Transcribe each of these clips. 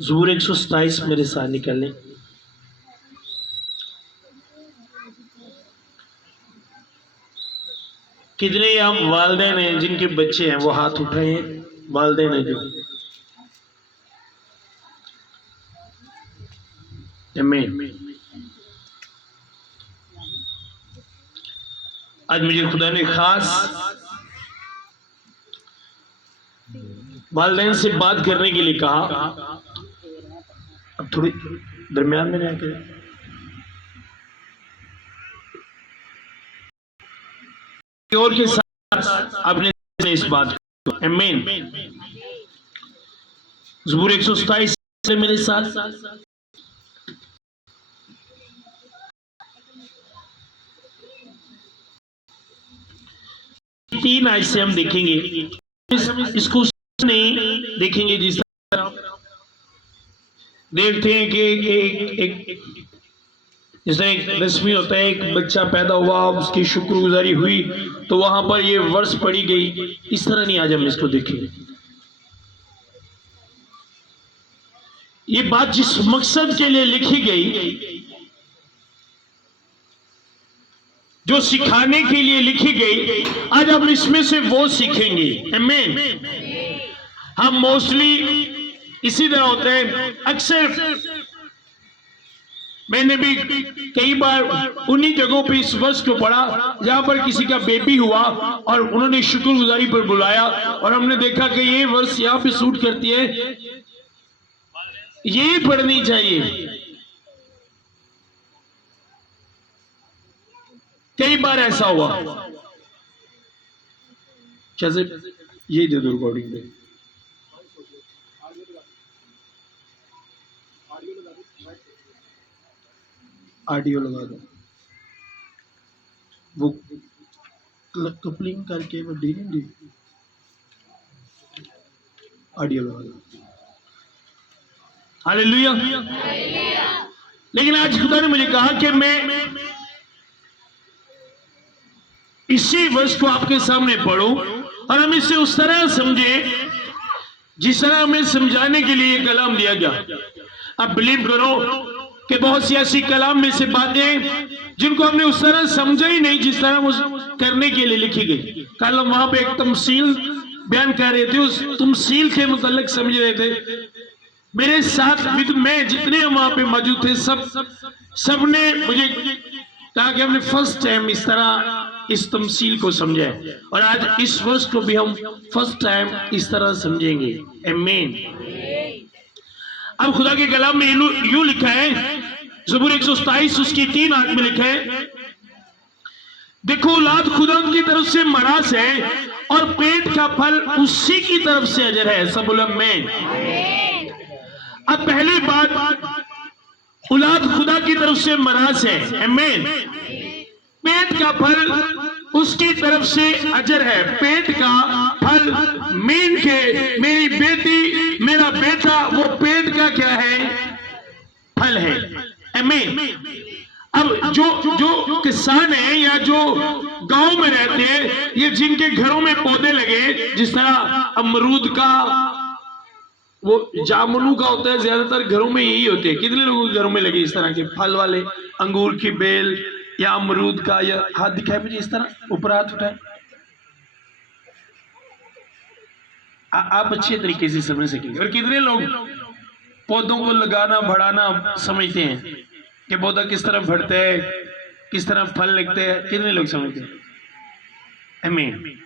ज़बूर 127 मेरे साथ निकलें। कितने यहाँ वालिदैन हैं जिनके बच्चे हैं, वो हाथ उठाए हैं। वालिदैन हैं जो, आमीन। आज मुझे खुदा ने खास वालिदैन से बात करने के लिए कहा। अब थोड़ी दरमियान में रहकर और के साथ आपने इस बात को, आमीन। ज़बूर 127 मेरे साथ। तीन आयत से हम देखेंगे, इसको नहीं देखेंगे। जिस तरह देखते हैं कि जैसे एक रस्मी होता है, एक बच्चा पैदा हुआ, उसकी शुक्रगुजारी हुई तो वहां पर ये वर्ष पढ़ी गई। इस तरह नहीं, आज हम इसको देखेंगे। ये बात जिस मकसद के लिए लिखी गई, जो सिखाने के लिए लिखी गई, आज हम इसमें से वो सीखेंगे, आमीन। हम मोस्टली इसी तरह होते हैं। अक्सर मैंने भी कई बार उन्हीं जगहों पे इस वर्ष को पढ़ा जहां पर किसी का बेबी हुआ और उन्होंने शुक्रगुजारी पर बुलाया, और हमने देखा कि ये वर्ष यहाँ पे सूट करती है, ये पढ़नी चाहिए। कई बार ऐसा हुआ। जैसे ये दे दो रिकॉर्डिंग पे, ऑडियो लगा दो, वो कपलिंग करके वो डी ऑडियो लगा दो। हालेलुया। लेकिन आज खुदा ने मुझे कहा कि मैं इसी वर्ष को आपके सामने पढ़ूं और हम इसे उस तरह समझे जिस तरह हमें समझाने के लिए कलाम दिया गया। अब बिलीव करो कि बहुत सी ऐसी कलाम में से बातें जिनको हमने उस तरह समझा ही नहीं जिस तरह वो करने के लिए लिखी गई। कल हम वहां पे एक तमसील बयान कर रहे थे, उस तमसील के मुतालिक समझ रहे थे। मेरे साथ विद में जितने वहां पे मौजूद थे, सबने मुझे कहा कि हमने फर्स्ट टाइम इस तरह इस तमसील को समझा है, और आज इस वर्ष को भी हम फर्स्ट टाइम इस तरह समझेंगे, आमीन। अब खुदा के कलाम में यूं लिखा है, ज़बूर 127 उसकी 3 आयत में लिखा है, देखो औलाद खुदा की तरफ से मरास है और पेट का फल उसी की तरफ से अजर है। सब बोलो आमीन। अब पहली बात, औलाद खुदा की तरफ से मरास है, आमीन। पेट का फल उसकी तरफ से अजर है। पेट का फल मीन के, मेरी बेटी मेरा बेटा, वो पेट का क्या है? फल है, आमीन। अब जो किसान है या जो गांव में रहते हैं, ये जिनके घरों में पौधे लगे, जिस तरह अमरूद का, वो जामुनू का होता है, ज्यादातर घरों में यही होते हैं। कितने लोगों के घरों में लगे इस तरह के फल वाले, अंगूर की बेल या अमरूद का? या हाथ दिखाए मुझे, इस तरह ऊपर हाथ उठाए। आप अच्छे तरीके से समझ सकेंगे। और कितने लोग पौधों को लगाना बढ़ाना समझते हैं कि पौधा किस तरह बढ़ता है, किस तरह फल लगते हैं? कितने लोग समझते हैं? आमीन।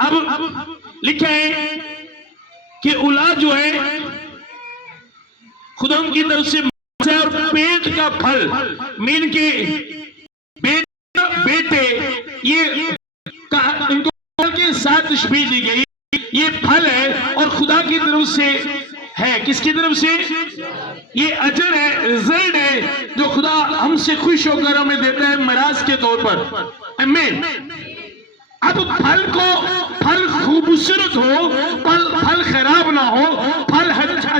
अब लिखा है कि औलाद जो है खुदा की तरफ से, और पेट का फल मीन के बेटे, ये इनको के साथ तशबीह दी गई। ये फल है और खुदा की तरफ से है। किसकी तरफ से? ये अजर है, रिजल्ट है जो खुदा हमसे खुश होकर हमें देता है मराज के तौर पर, आमीन। अब फल खूबसूरत हो, फल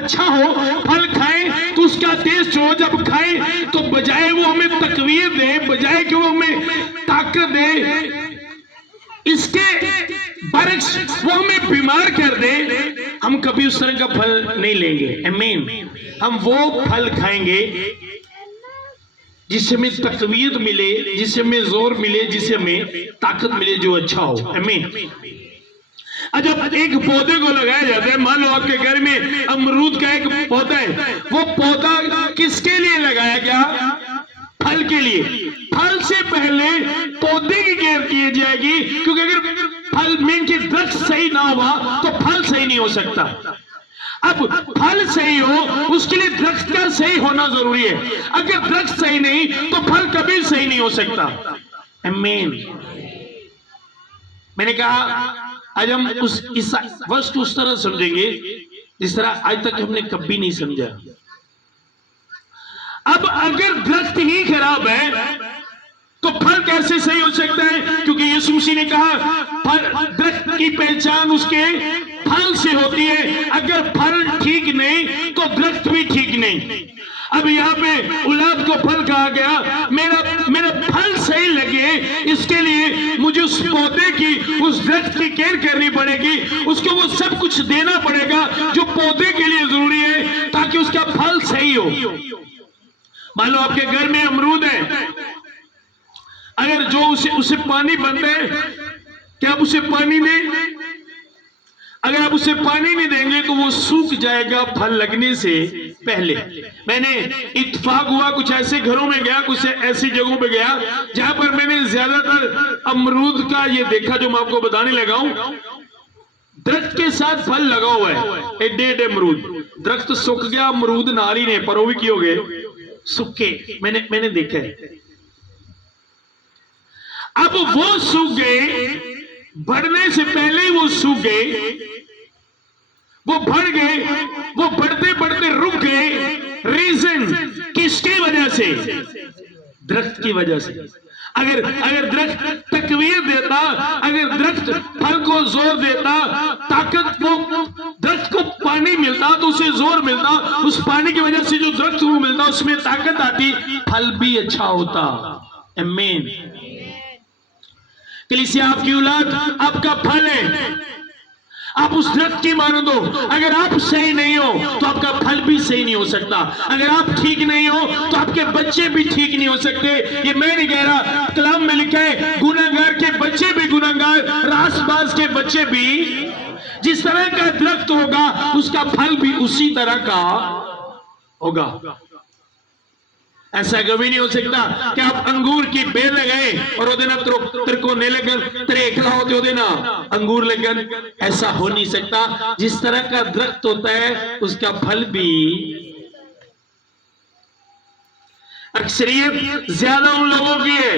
अच्छा हो, फल खाएं तो उसका टेस्ट हो, जब खाएं तो बजाय वो हमें तकवीत दे, बजाय कि वो हमें ताकत दे, इसके बरक्स वो हमें बीमार कर दे, हम कभी उस तरह का फल नहीं लेंगे। आमीन। हम वो फल खाएंगे जिससे हमें तकवीत मिले, जिससे हमें जोर मिले, जिससे हमें ताकत मिले, जो अच्छा हो। आमीन। जब एक पौधे को लगाया जाता है, मान लो आपके घर में अमरूद का एक पौधा है, वो पौधा किसके लिए लगाया गया? फल के लिए। फल से पहले पौधे की केयर की जाएगी, क्योंकि अगर फल में की दरख्त सही ना हुआ तो फल सही नहीं हो सकता। अब फल सही हो उसके लिए दरख्त का सही होना जरूरी है। अगर दरख्त सही नहीं तो फल कभी सही नहीं हो सकता। आमीन। मैंने कहा आज हम इस वस्तु उस तरह समझेंगे जिस तरह आज तक हमने कभी नहीं समझा। अब अगर दरख्त ही खराब है तो फल कैसे सही हो सकता है? क्योंकि यीशु मसीह ने कहा फल, दरख्त की पहचान उसके फल से होती है। अगर फल ठीक नहीं तो दरख्त भी ठीक नहीं। अब यहाँ पे औलाद को फल कहा गया, मेरा फल सही लगे इसके लिए मुझे उस पौधे की, उस दरख्त की केयर करनी पड़ेगी, उसको वो सब कुछ देना पड़ेगा जो पौधे के लिए जरूरी है ताकि उसका फल सही हो। मान लो आपके घर में अमरूद है, अगर जो उसे पानी बनता है, क्या आप उसे पानी दें? अगर आप उसे पानी नहीं देंगे तो वो सूख जाएगा फल लगने से पहले। मैंने इत्तेफाक हुआ कुछ ऐसे घरों में गया, कुछ ऐसी जगहों पे गया जहां पर मैंने ज्यादातर अमरूद का ये देखा जो मैं आपको बताने लगा हूं। दरख्त के साथ फल लगा हुआ है, एडे अमरूद, दरख्त सूख गया, अमरूद नाल ही ने पर वो भी की हो गए सूखे। मैंने देखा है। अब वो सूख गए, बढ़ने से पहले ही वो सूख गए, वो बढ़ गए, वो बढ़ते बढ़ते रुक गए। रीजन किसकी वजह से? दरख्त की वजह से। अगर दरख्त तकवीर देता, अगर दरख्त फल को जोर देता, ताकत को, दरख्त को पानी मिलता तो उसे जोर मिलता, उस पानी की वजह से जो दरख्त को मिलता उसमें ताकत आती, फल भी अच्छा होता। आमीन। कलीसिया आपकी औलाद आपका फल है, आप उस दरख्त की मानो दो। अगर आप सही नहीं हो तो आपका फल भी सही नहीं हो सकता। अगर आप ठीक नहीं हो तो आपके बच्चे भी ठीक नहीं हो सकते। ये मैं नहीं कह रहा, कलाम में लिखा है गुनाहगार के बच्चे भी गुनाहगार, रासबाज के बच्चे भी। जिस तरह का दरख्त होगा उसका फल भी उसी तरह का होगा। ऐसा कभी नहीं हो सकता कि आप अंगूर की बेल लगाए और ओदे ना तिरको ने लगन त्रेखला होते ओदे ना अंगूर लगन, ऐसा हो नहीं सकता। जिस तरह का दरख्त होता है उसका फल भी। अक्सरियत ज्यादा उन लोगों की है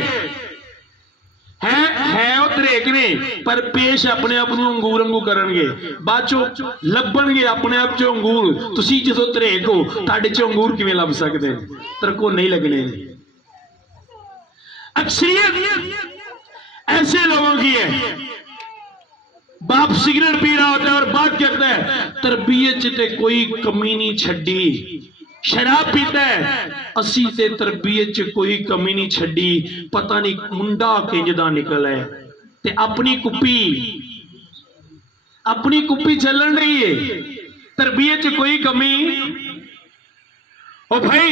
त्रेक ने, पर पेश अपने आप ਨੂੰ अंगूर वांगू करनगे, बाद चो ਲੱਭਣਗੇ अपने आप चो अंगूर। ਤੁਸੀਂ ਜਦੋਂ त्रेक हो ਤੁਹਾਡੇ ਚੋਂ अंगूर किवें ਲੱਭ ਸਕਦੇ हैं? ਤਰਕੋ नहीं लगने। अक्सरियत ऐसे लोगों की है। बाप सिगरेट पी रहा होता है और बात करता है तरबियत च ते कोई कमी नहीं छड़ी, शराब पीता है असी ते तरबियत च कोई कमी नहीं छड़ी, पता नहीं मुंडा किंजदा निकल है ते अपनी कुप्पी चलन रही है, तरबियत च कोई कमी। ओ भाई,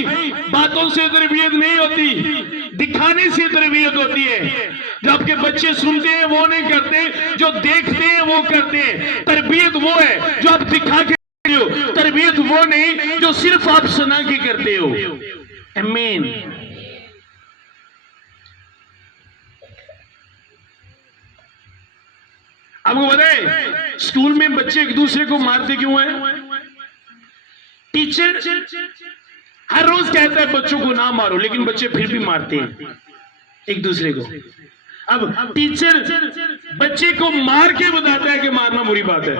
बातों से तरबियत नहीं होती, दिखाने से तरबियत होती है। जो आपके बच्चे सुनते हैं वो नहीं करते, जो देखते हैं वो करते हैं। तरबियत वो है जो आप दिखा के, तरबियत वो नहीं जो सिर्फ आप सुना के करते हो। आमीन। आपको पता है स्कूल में बच्चे एक दूसरे को मारते क्यों हैं? टीचर हर रोज कहता है बच्चों को ना मारो, लेकिन बच्चे फिर भी मारते हैं एक दूसरे को। अब टीचर बच्चे को मार के बताता है कि मारना बुरी बात है।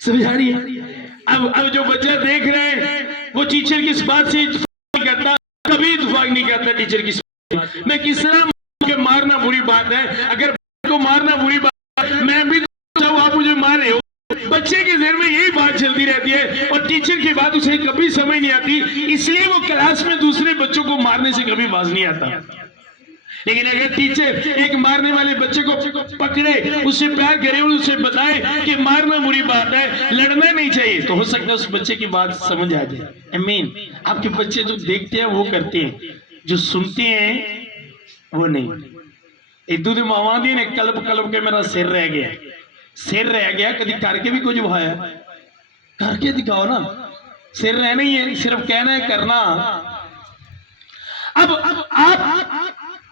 समझ आ रही है? अब जो बच्चा देख रहे हैं वो टीचर की इस बात से नहीं करता, कभी इत्तेफाक नहीं करता टीचर की। मैं किस तरह मारना बुरी बात है? अगर को मारना बुरी बात है, मैं भी तो आप मुझे मारे हो। बच्चे के जहन में यही बात चलती रहती है और टीचर की बात उसे कभी समझ नहीं आती, इसलिए वो क्लास में दूसरे बच्चों को मारने से कभी बाज नहीं आता। लेकिन अगर टीचर एक मारने वाले बच्चे को पकड़े, उससे प्यार करे और उसे बताए कि मारना बुरी बात है, लड़ना नहीं चाहिए, तो हो सकता है उस बच्चे की बात समझ आ जाए। आमीन। आपके बच्चे जो देखते हैं वो करते हैं, जो सुनते हैं वो नहीं। इदू दी मावां दी ने कलप कलप के मेरा सिर रह गया। कभी करके भी कुछ भाया, करके दिखाओ ना। सिर रहना ही है, सिर्फ कहना है, करना। अब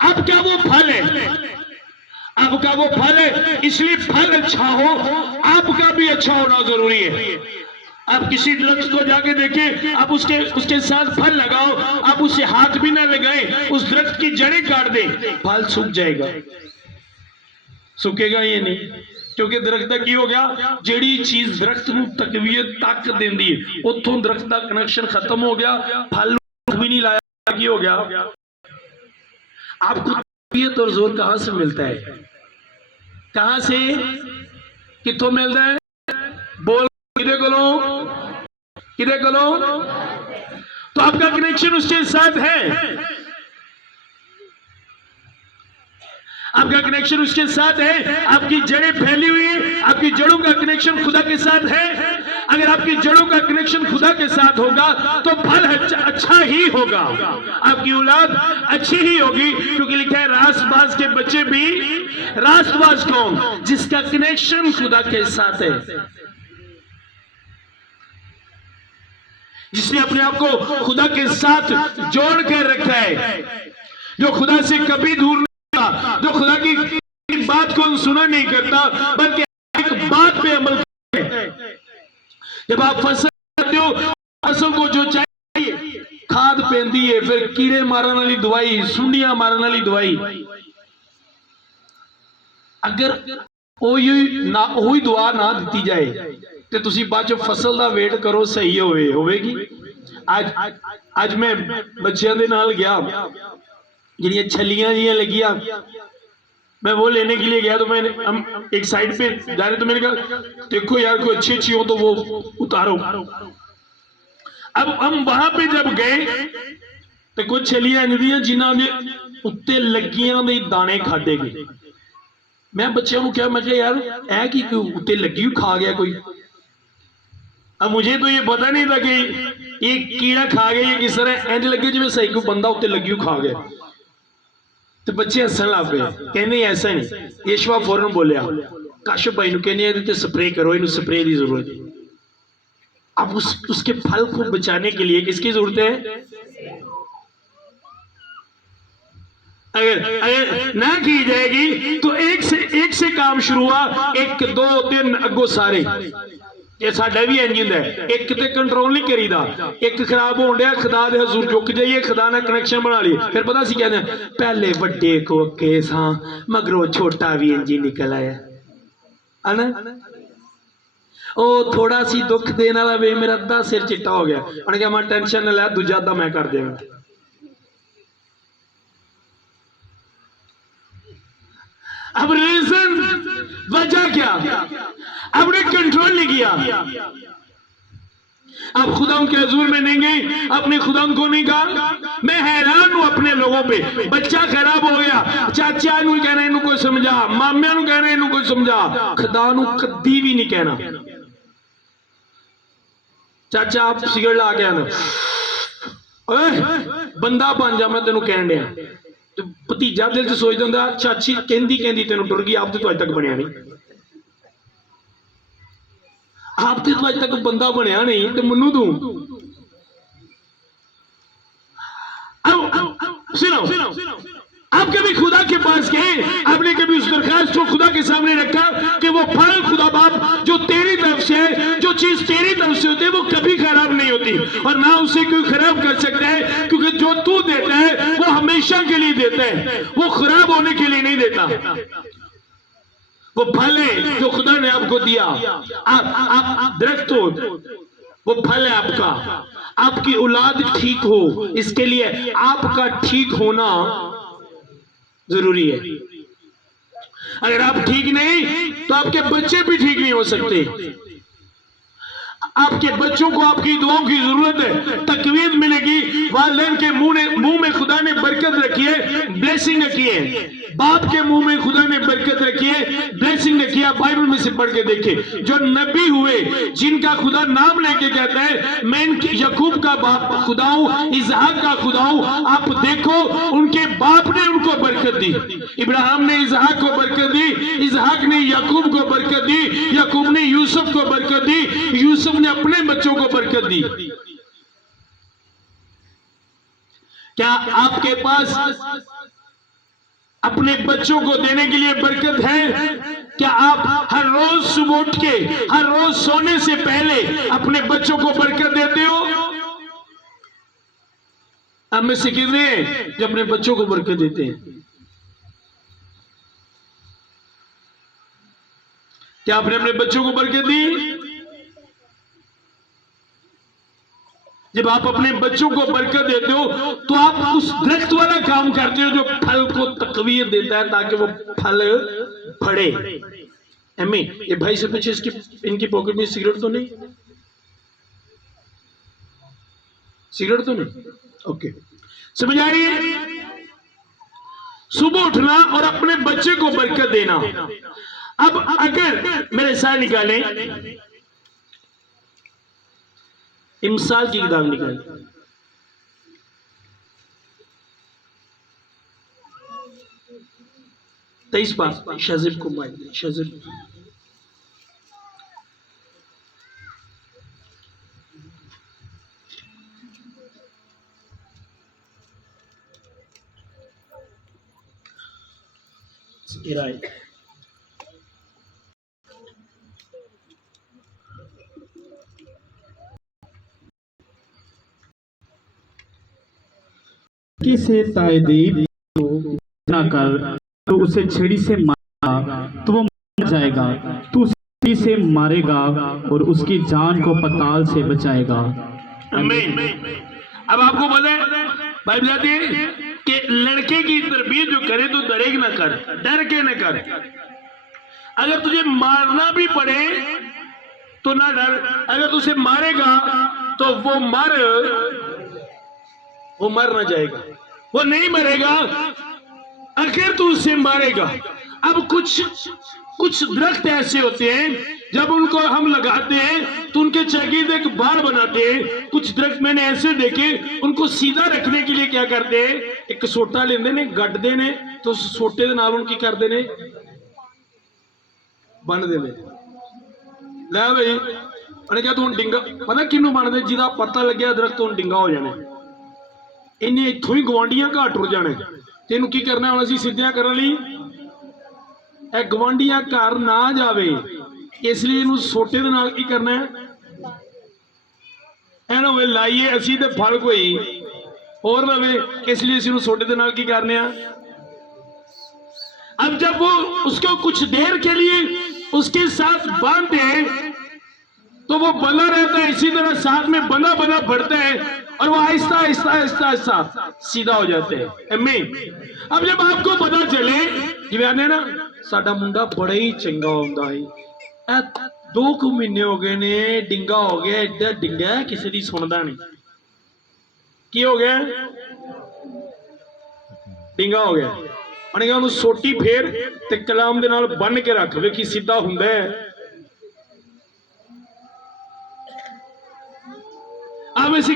आपका वो फल है, आपका वो फल है, इसलिए फल अच्छा हो, आपका भी अच्छा होना जरूरी है। आप किसी दरख्त को जाके देखें, आप उसके साथ फल लगाओ, आप उससे हाथ भी ना लगाएं, उस दरख्त की जड़ें काट दें, फल सूख जाएगा। सूखेगा ये नहीं, क्योंकि दरख्त की हो गया, जेड़ी चीज दरख्त को तकवीयत ताकत देती है, उतों दरख्त का कनेक्शन खत्म हो गया, फल भी नहीं लाया, की हो गया। आपको तकवीयत और जोर कहां से मिलता है? कहां से, कितों मिलता है? बोल किधे करो। तो आपका कनेक्शन उसके साथ है, आपका कनेक्शन उसके साथ है, आपकी जड़ें फैली हुई है, आपकी जड़ों का कनेक्शन खुदा के साथ है। अगर आपकी जड़ों का कनेक्शन खुदा के साथ होगा तो फल अच्छा ही होगा, आपकी औलाद अच्छी ही होगी, क्योंकि लिखा है रासबाज के बच्चे भी। रासबाज कौन? जिसका कनेक्शन खुदा के साथ है, जिसने अपने आप को खुदा के साथ जोड़ कर रखा है, जो खुदा से कभी दूर नहीं होता, जो खुदा की बात को सुना नहीं करता, बल्कि एक बात पे अमल करता है। जब आप फसल करते हो, फसल को जो चाहिए खाद पैंदी है, फिर कीड़े मारने वाली दवाई, सुंडियां मारने वाली दवाई। अगर वही दुआ ना दी जाए तो तुसी बाद जो फसल का वेट करो सही होवेगी। आज मैं बच्चों के नाल गया, जिहड़ियां छलियां जिहियां लगियां, मैं वो लेने के लिए गया, तो मैंने एक साइड पे जा रहे, तो मैंने कहा देखो यार कोई अच्छी अच्छी हो तो वो उतारो। अब हम वहां पे जब गए तो कुछ छलियां इंदियां जिन्हां दे उत्ते लगियां दे दाने खाधे गए। मैं बच्चों को क्या, मैं कहा यार ऐ कि उत्ते लगी खा गया कोई। अब मुझे तो ये पता नहीं था कि ये कीड़ा खा गया, ये किस तरह इंज लगे जिवें सही कोई बंदा उत्ते लगी खा गया। तो बच्चे हसन लग पे, कहने ऐसा नहीं। यशवा फौरन बोलिया काशिफ भाई कहने स्प्रे करो, इन स्प्रे की जरूरत है। अब उसके फल को बचाने के लिए किसकी जरूरत है? अगर ना की जाएगी तो एक से काम शुरू हुआ, 1 2 3 अगो सारे। ये साडा भी इंजन है, एक ते कंट्रोल नहीं करीदा, एक खराब हो गया, खुदा दे हजूर झुक जाइए, खुदा ने कनेक्शन बना ली। फिर पता सी कहने पहले वड्डे को के सा, मगरों छोटा भी इंजन निकल आया है ना। ओ थोड़ा सी दुख देने वाला वे, मेरा अद्धा सिर चिट्टा हो गया, उन्हें कहा मैं टेंशन न लै, दूजा अद्धा मैं कर देगा। अब रीजन, वजह क्या? आपने कंट्रोल नहीं किया। आप खुदा के हजूर में नहीं गए, अपने खुदा को नहीं कहा। मैं हैरान हूं अपने लोगों पे। बच्चा खराब हो गया, चाचा नू कहना इनू कोई समझा, मामिया नू कहना इनू कोई समझा, खुदा नू कदी भी नहीं कहना। चाचा आप सिगरेट ला के आना, बंदा बन जा, मैं तेन कह दिया। तो भतीजा दिल च सोचता होंदा चाची कहती कहती तेन टुर गई, आप तो अज तक बनया नहीं, आप तो अज तक बंदा बनया नहीं, तो मनु तू सुनो। आप कभी खुदा के पास गए, आपने कभी उस दरखास्त को खुदा के सामने रखा कि वो फल खुदा बाप जो तेरी तरफ से है, जो चीज तेरी तरफ से होती है, वो कभी खराब नहीं होती, और ना उसे कोई खराब कर सकता है, क्योंकि जो तू देता है वो हमेशा के लिए देता है, वो खराब होने के लिए नहीं देता। वो फल है जो खुदा ने आपको दिया, आप दरख्त हो, वो फल है आपका। आपकी औलाद ठीक हो, इसके लिए आपका ठीक होना जरूरी है। अगर आप ठीक नहीं तो आपके बच्चे भी ठीक नहीं हो सकते। आपके बच्चों को आपकी दुआओं की जरूरत है, तकवीद मिलेगी। वालिदैन के मुंह में खुदा ने बरकत रखी है, ब्लेसिंग रखी है। बाप के मुंह में खुदा ने बरकत रखी है, ब्लेसिंग रखी है। बाइबल में से पढ़ के देखिए, जो नबी हुए जिनका खुदा नाम लेके कहता है मैं यकूब का बाप खुदा हूं, इसहाक का खुदा हूं, आप देखो उनके बाप ने उनको बरकत दी। इब्राहिम ने इसहाक को बरकत दी, इसहाक ने याकूब को बरकत दी, याकूब ने यूसुफ को बरकत दी, यूसुफ ने अपने बच्चों को बरकत दी। क्या आपके पास अपने बच्चों को देने के लिए बरकत है? क्या आप हर रोज सुबह उठ के, हर रोज सोने से पहले अपने बच्चों को बरकत देते हो? आप में से कितने हैं जो अपने बच्चों को बरकत देते हैं? क्या आपने अपने बच्चों को बरकत दी? जब आप अपने बच्चों को बरकत देते हो तो आप उस दरख्त वाला काम करते हो जो फल को तकवीर देता है ताकि वो फल फड़े। एम्मी, ये भाई से पूछे इनकी पॉकेट में सिगरेट तो नहीं? सिगरेट तो नहीं? ओके, समझ आ रही है? सुबह उठना और अपने बच्चे को बरकत देना। अब अगर मेरे साथ निकालें, इमसाल की किताब निकालें, तेईस बार शजीब को माइक, शजीब से तायदीब ना कर तो उसे छड़ी से मारेगा तो वो मर जाएगा, तू उसे छड़ी से मारेगा और उसकी जान को पताल से बचाएगा। अब आपको पता है बाइबल कहती है कि लड़के की तरबियत जो करे तो डरेग ना कर, डर के ना कर। अगर तुझे मारना भी पड़े तो ना डर, अगर तुझे मारेगा तो वो मर ना जाएगा, वो नहीं मरेगा अगर तू उसे मारेगा। अब कुछ दरख्त ऐसे होते हैं जब उनको हम लगाते हैं तो उनके चरगीद एक बार बनाते हैं। कुछ दरख्त मैंने ऐसे देखे, उनको सीधा रखने के लिए क्या करते हैं, एक सोटा लेंदे ने, गड्ढते ने, तो उस सोटे के नाल उनकी करते ने बन दे लै भाई। उन्हें क्या तू डिंगा पता किनू बनते, जिदा पता लगे दरख्त तो डिंगा हो जाने, इन्हें इत्थों ही गवांढियां घाट टुर जाने। तेन की करना हम असी सिद्धियां करने लिए गवांढियां घर ना जावे, इसलिए इनू सोटे दे नाल की करना है, एनो वे लाइए असी ते फल कोई और लवे, इसलिए इसी सोटे दे नाल की करने। अब जब वो उसको कुछ देर के लिए उसके साथ बांधे तो वो बंधा रहता है, इसी तरह साथ में बंधा बढ़ता है और वो आहिस्ता आहिस्ता आहिस्ता आहिस्ता सीधा हो जाते हैं। अम्मी, अब जब आपको पता चले जिवें ना साडा मुंडा बड़ा ही चंगा होंदा है, 2 महीने हो गए ने डिंगा हो गया, एडा डिंगा किसी दी सुनदा नहीं, की हो गया, डिंगा हो गया। उन्हें कहा सोटी फेर ते कलाम दे नाल बन के रख, वेखी सीधा हुंदा है। आप ऐसे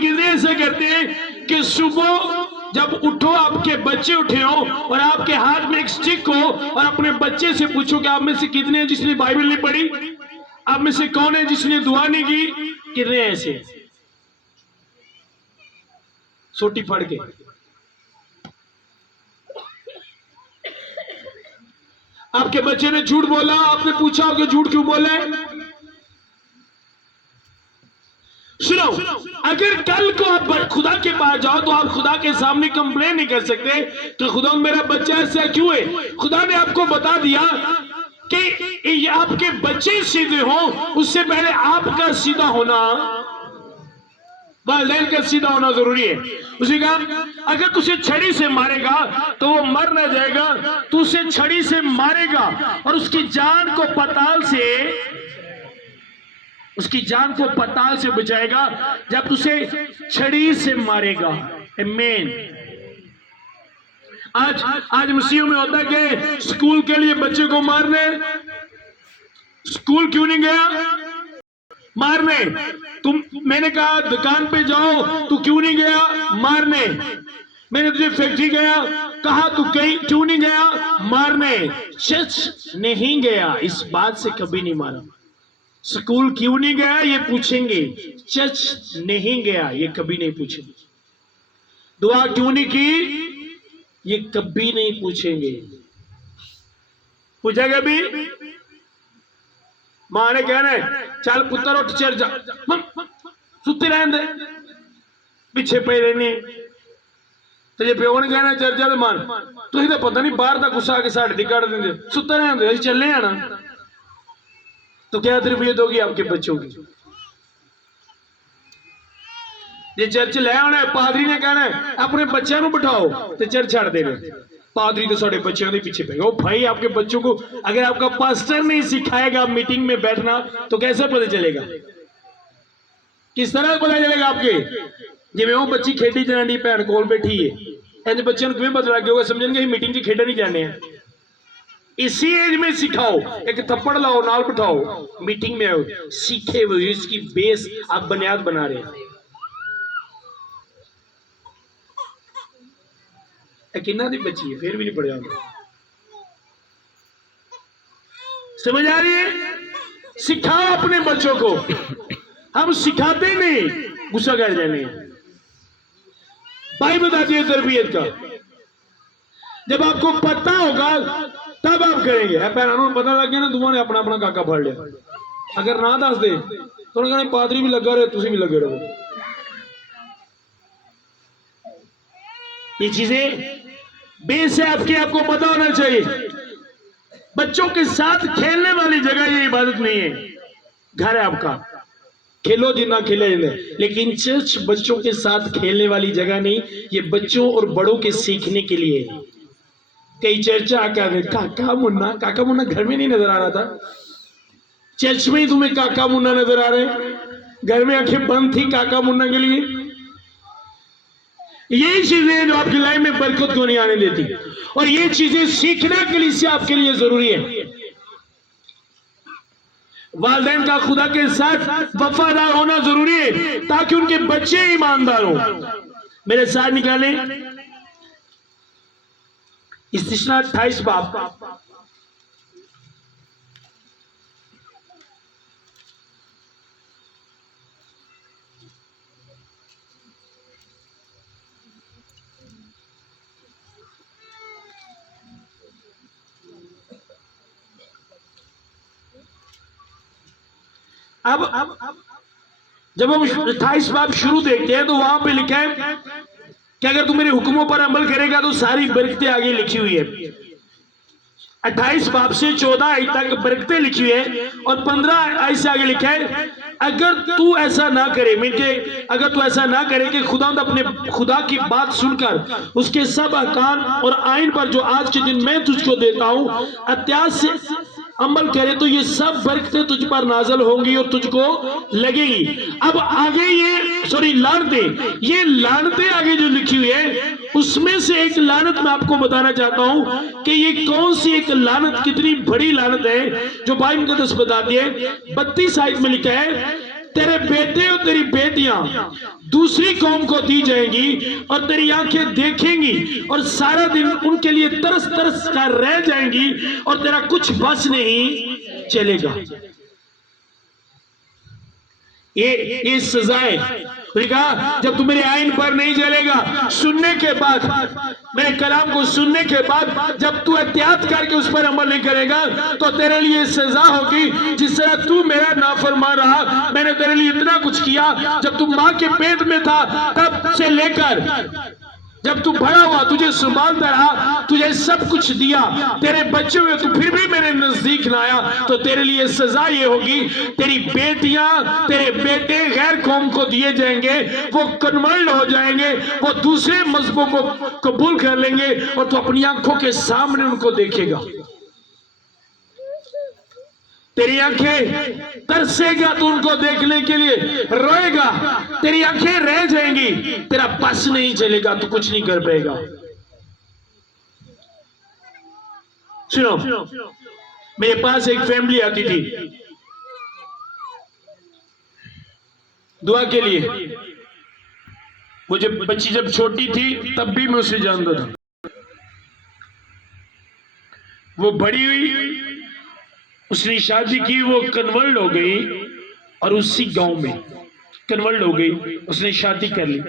करते हैं कि सुबह जब उठो, आपके बच्चे उठे हो और आपके हाथ में एक स्टिक हो और अपने बच्चे से पूछो कि आप में से कितने हैं जिसने बाइबल नहीं पढ़ी, आप में से कौन है जिसने दुआ नहीं की, कितने ऐसे सोटी फड़ के। आपके बच्चे ने झूठ बोला, आपने पूछा कि झूठ क्यों बोला है? सुनो, अगर कल को आप खुदा के पास जाओ तो आप खुदा के सामने कंप्लेन नहीं कर सकते कि खुदा मेरा बच्चा ऐसा क्यों है। खुदा ने आपको बता दिया कि आपके बच्चे सीधे हो, उससे पहले आपका सीधा होना, वालिदैन का सीधा होना जरूरी है। उसी का अगर तुझे छड़ी से मारेगा तो वो मर ना जाएगा, तू उसे छड़ी से मारेगा और उसकी जान को पताल से उसकी जान को पताल से बचाएगा जब उसे छड़ी से मारेगा। आमीन। आज मसीहों में होता कि स्कूल के लिए बच्चे को मारने, स्कूल क्यों नहीं गया मारने? मैंने कहा दुकान पे जाओ, तू क्यों नहीं गया मारने? मैंने तुझे फैक्ट्री गया कहा, तू कहीं क्यों नहीं गया मारने? चर्च नहीं गया, इस बात से कभी नहीं मारा। स्कूल क्यों नहीं गया ये पूछेंगे, चर्च नहीं गया ये कभी नहीं पूछेंगे। दुआ क्यों नहीं की ये कभी नहीं पूछेंगे। पूछा कभी? मां ने कहना चल पुत्र उठ चर्च जा, सुते रहने दे, पिछे पे रहने। तेरे प्यो ने कहना चर्च जा, मान तुम तो पता नहीं बाहर का गुस्सा आके साड़ी कट देंगे, सुते रहने दे, चलने आना। तो क्या तरबियत होगी आपके बच्चों की? जे चर्च ले आना, पादरी ने कहना अपने बच्चों को बिठाओ तो चर्च छड़ देना। पादरी तो साढ़े बच्चों के पीछे पे। ओ भाई, आपके बच्चों को अगर आपका पास्टर नहीं सिखाएगा मीटिंग में बैठना तो कैसे पता चलेगा? किस तरह पता चलेगा आपके? जिम्मे वो बच्ची खेडी जनानी भैन कोल बैठी है, ऐसे बच्चों को पता लग गया, समझेंगे मीटिंग की खेडा नहीं जाने हैं। इसी एज में सिखाओ, एक थप्पड़ लाओ, नाल बिठाओ, मीटिंग में आओ, सीखे हुए इसकी बेस आप बुनियाद बना रहे हैं। किन्ना दी बच्ची है फिर भी नहीं पढ़िया, समझ आ रही है? सिखाओ अपने बच्चों को। हम सिखाते नहीं, गुस्सा कर जाने। भाई बताती है तरबियत का, जब आपको पता होगा तब आप करेंगे। भैनों पता लग गया ना, दोनों ने अपना अपना काका फड़ लिया। अगर ना दस दे तो उन्होंने कहना पादरी भी लगा रहे, तुम भी लगे रहो। ये चीजें बेस है आपकी, आपको पता होना चाहिए। बच्चों के साथ खेलने वाली जगह ये इबादत नहीं है, घर है आपका, खेलो जितना खेले जितना। लेकिन चर्च बच्चों के साथ खेलने वाली जगह नहीं, ये बच्चों और बड़ों के सीखने के लिए। कई चर्चा आकर काका मुन्ना घर में नहीं नजर आ रहा था, चर्च में ही तुम्हें काका मुन्ना नजर आ रहे, घर में आंखें बंद थी काका मुन्ना के लिए। यही चीजें जो आपकी लाइफ में बरकत को नहीं आने देती, और ये चीजें सीखना के लिए से आपके लिए जरूरी है। वालिदैन का खुदा के साथ वफादार होना जरूरी है ताकि उनके बच्चे ईमानदार हो। मेरे साथ निकाले इस्तिस्ना 28 बाब। अब जब हम 28 बाब शुरू देखते हैं तो वहां पे लिखा है कि अगर तू मेरे हुक्मों पर अमल करेगा तो सारी बरकतें आगे लिखी हुई है। 28 बाब से 14 आयत तक बरकतें लिखी हुई है, और 15 आयत से आगे लिखा है अगर तू ऐसा ना करे, अगर तू ऐसा ना करे कि खुदा अपने खुदा की बात सुनकर उसके सब अहकाम और आइन पर जो आज के दिन मैं तुझको देता हूं अत्यास से अमल करे, तो ये सब बरकतें तुझ पर नाजल होंगी और तुझको लगेगी। अब आगे ये लानतें आगे जो लिखी हुई है उसमें से एक लानत मैं आपको बताना चाहता हूं कि ये कौन सी एक लानत, कितनी बड़ी लानत है जो भाई मुकद्दस बताती है। 32 आयत में लिखा है तेरे बेटे और तेरी बेटियां दूसरी कौम को दी जाएंगी और तेरी आंखें देखेंगी और सारा दिन उनके लिए तरस तरस कर रह जाएंगी और तेरा कुछ बस नहीं चलेगा। ये सजाए कहा जब तू मेरे आइन पर नहीं चलेगा, सुनने के बाद, मेरे कलाम को सुनने के बाद जब तू एहतियात करके उस पर अमल नहीं करेगा तो तेरे लिए सजा होगी। जिस तरह तू मेरा नाफरमान रहा, मैंने तेरे लिए इतना कुछ किया, जब तू मां के पेट में था तब से लेकर जब तू बड़ा हुआ तुझे संभालता रहा, तुझे सब कुछ दिया, तेरे बच्चे हुए तू फिर भी मेरे नजदीक ना आया, तो तेरे लिए सजा ये होगी तेरी बेटियां तेरे बेटे गैर कौम को दिए जाएंगे, वो कन्वर्ट हो जाएंगे, वो दूसरे मजहबों को कबूल कर लेंगे और तू अपनी आंखों के सामने उनको देखेगा। तेरी आंखें तरसेगा तो उनको देखने के लिए, रोएगा, तेरी आंखें रह जाएंगी, तेरा बस नहीं चलेगा, तो कुछ नहीं कर पाएगा। सुनो, मेरे पास एक फैमिली आती थी दुआ के लिए। मुझे बच्ची जब छोटी थी तब भी मैं उसे जानता था। वो बड़ी हुई, उसने शादी की, वो कन्वर्ट हो गई और उसी गांव में कन्वर्ट हो गई, उसने शादी कर ली,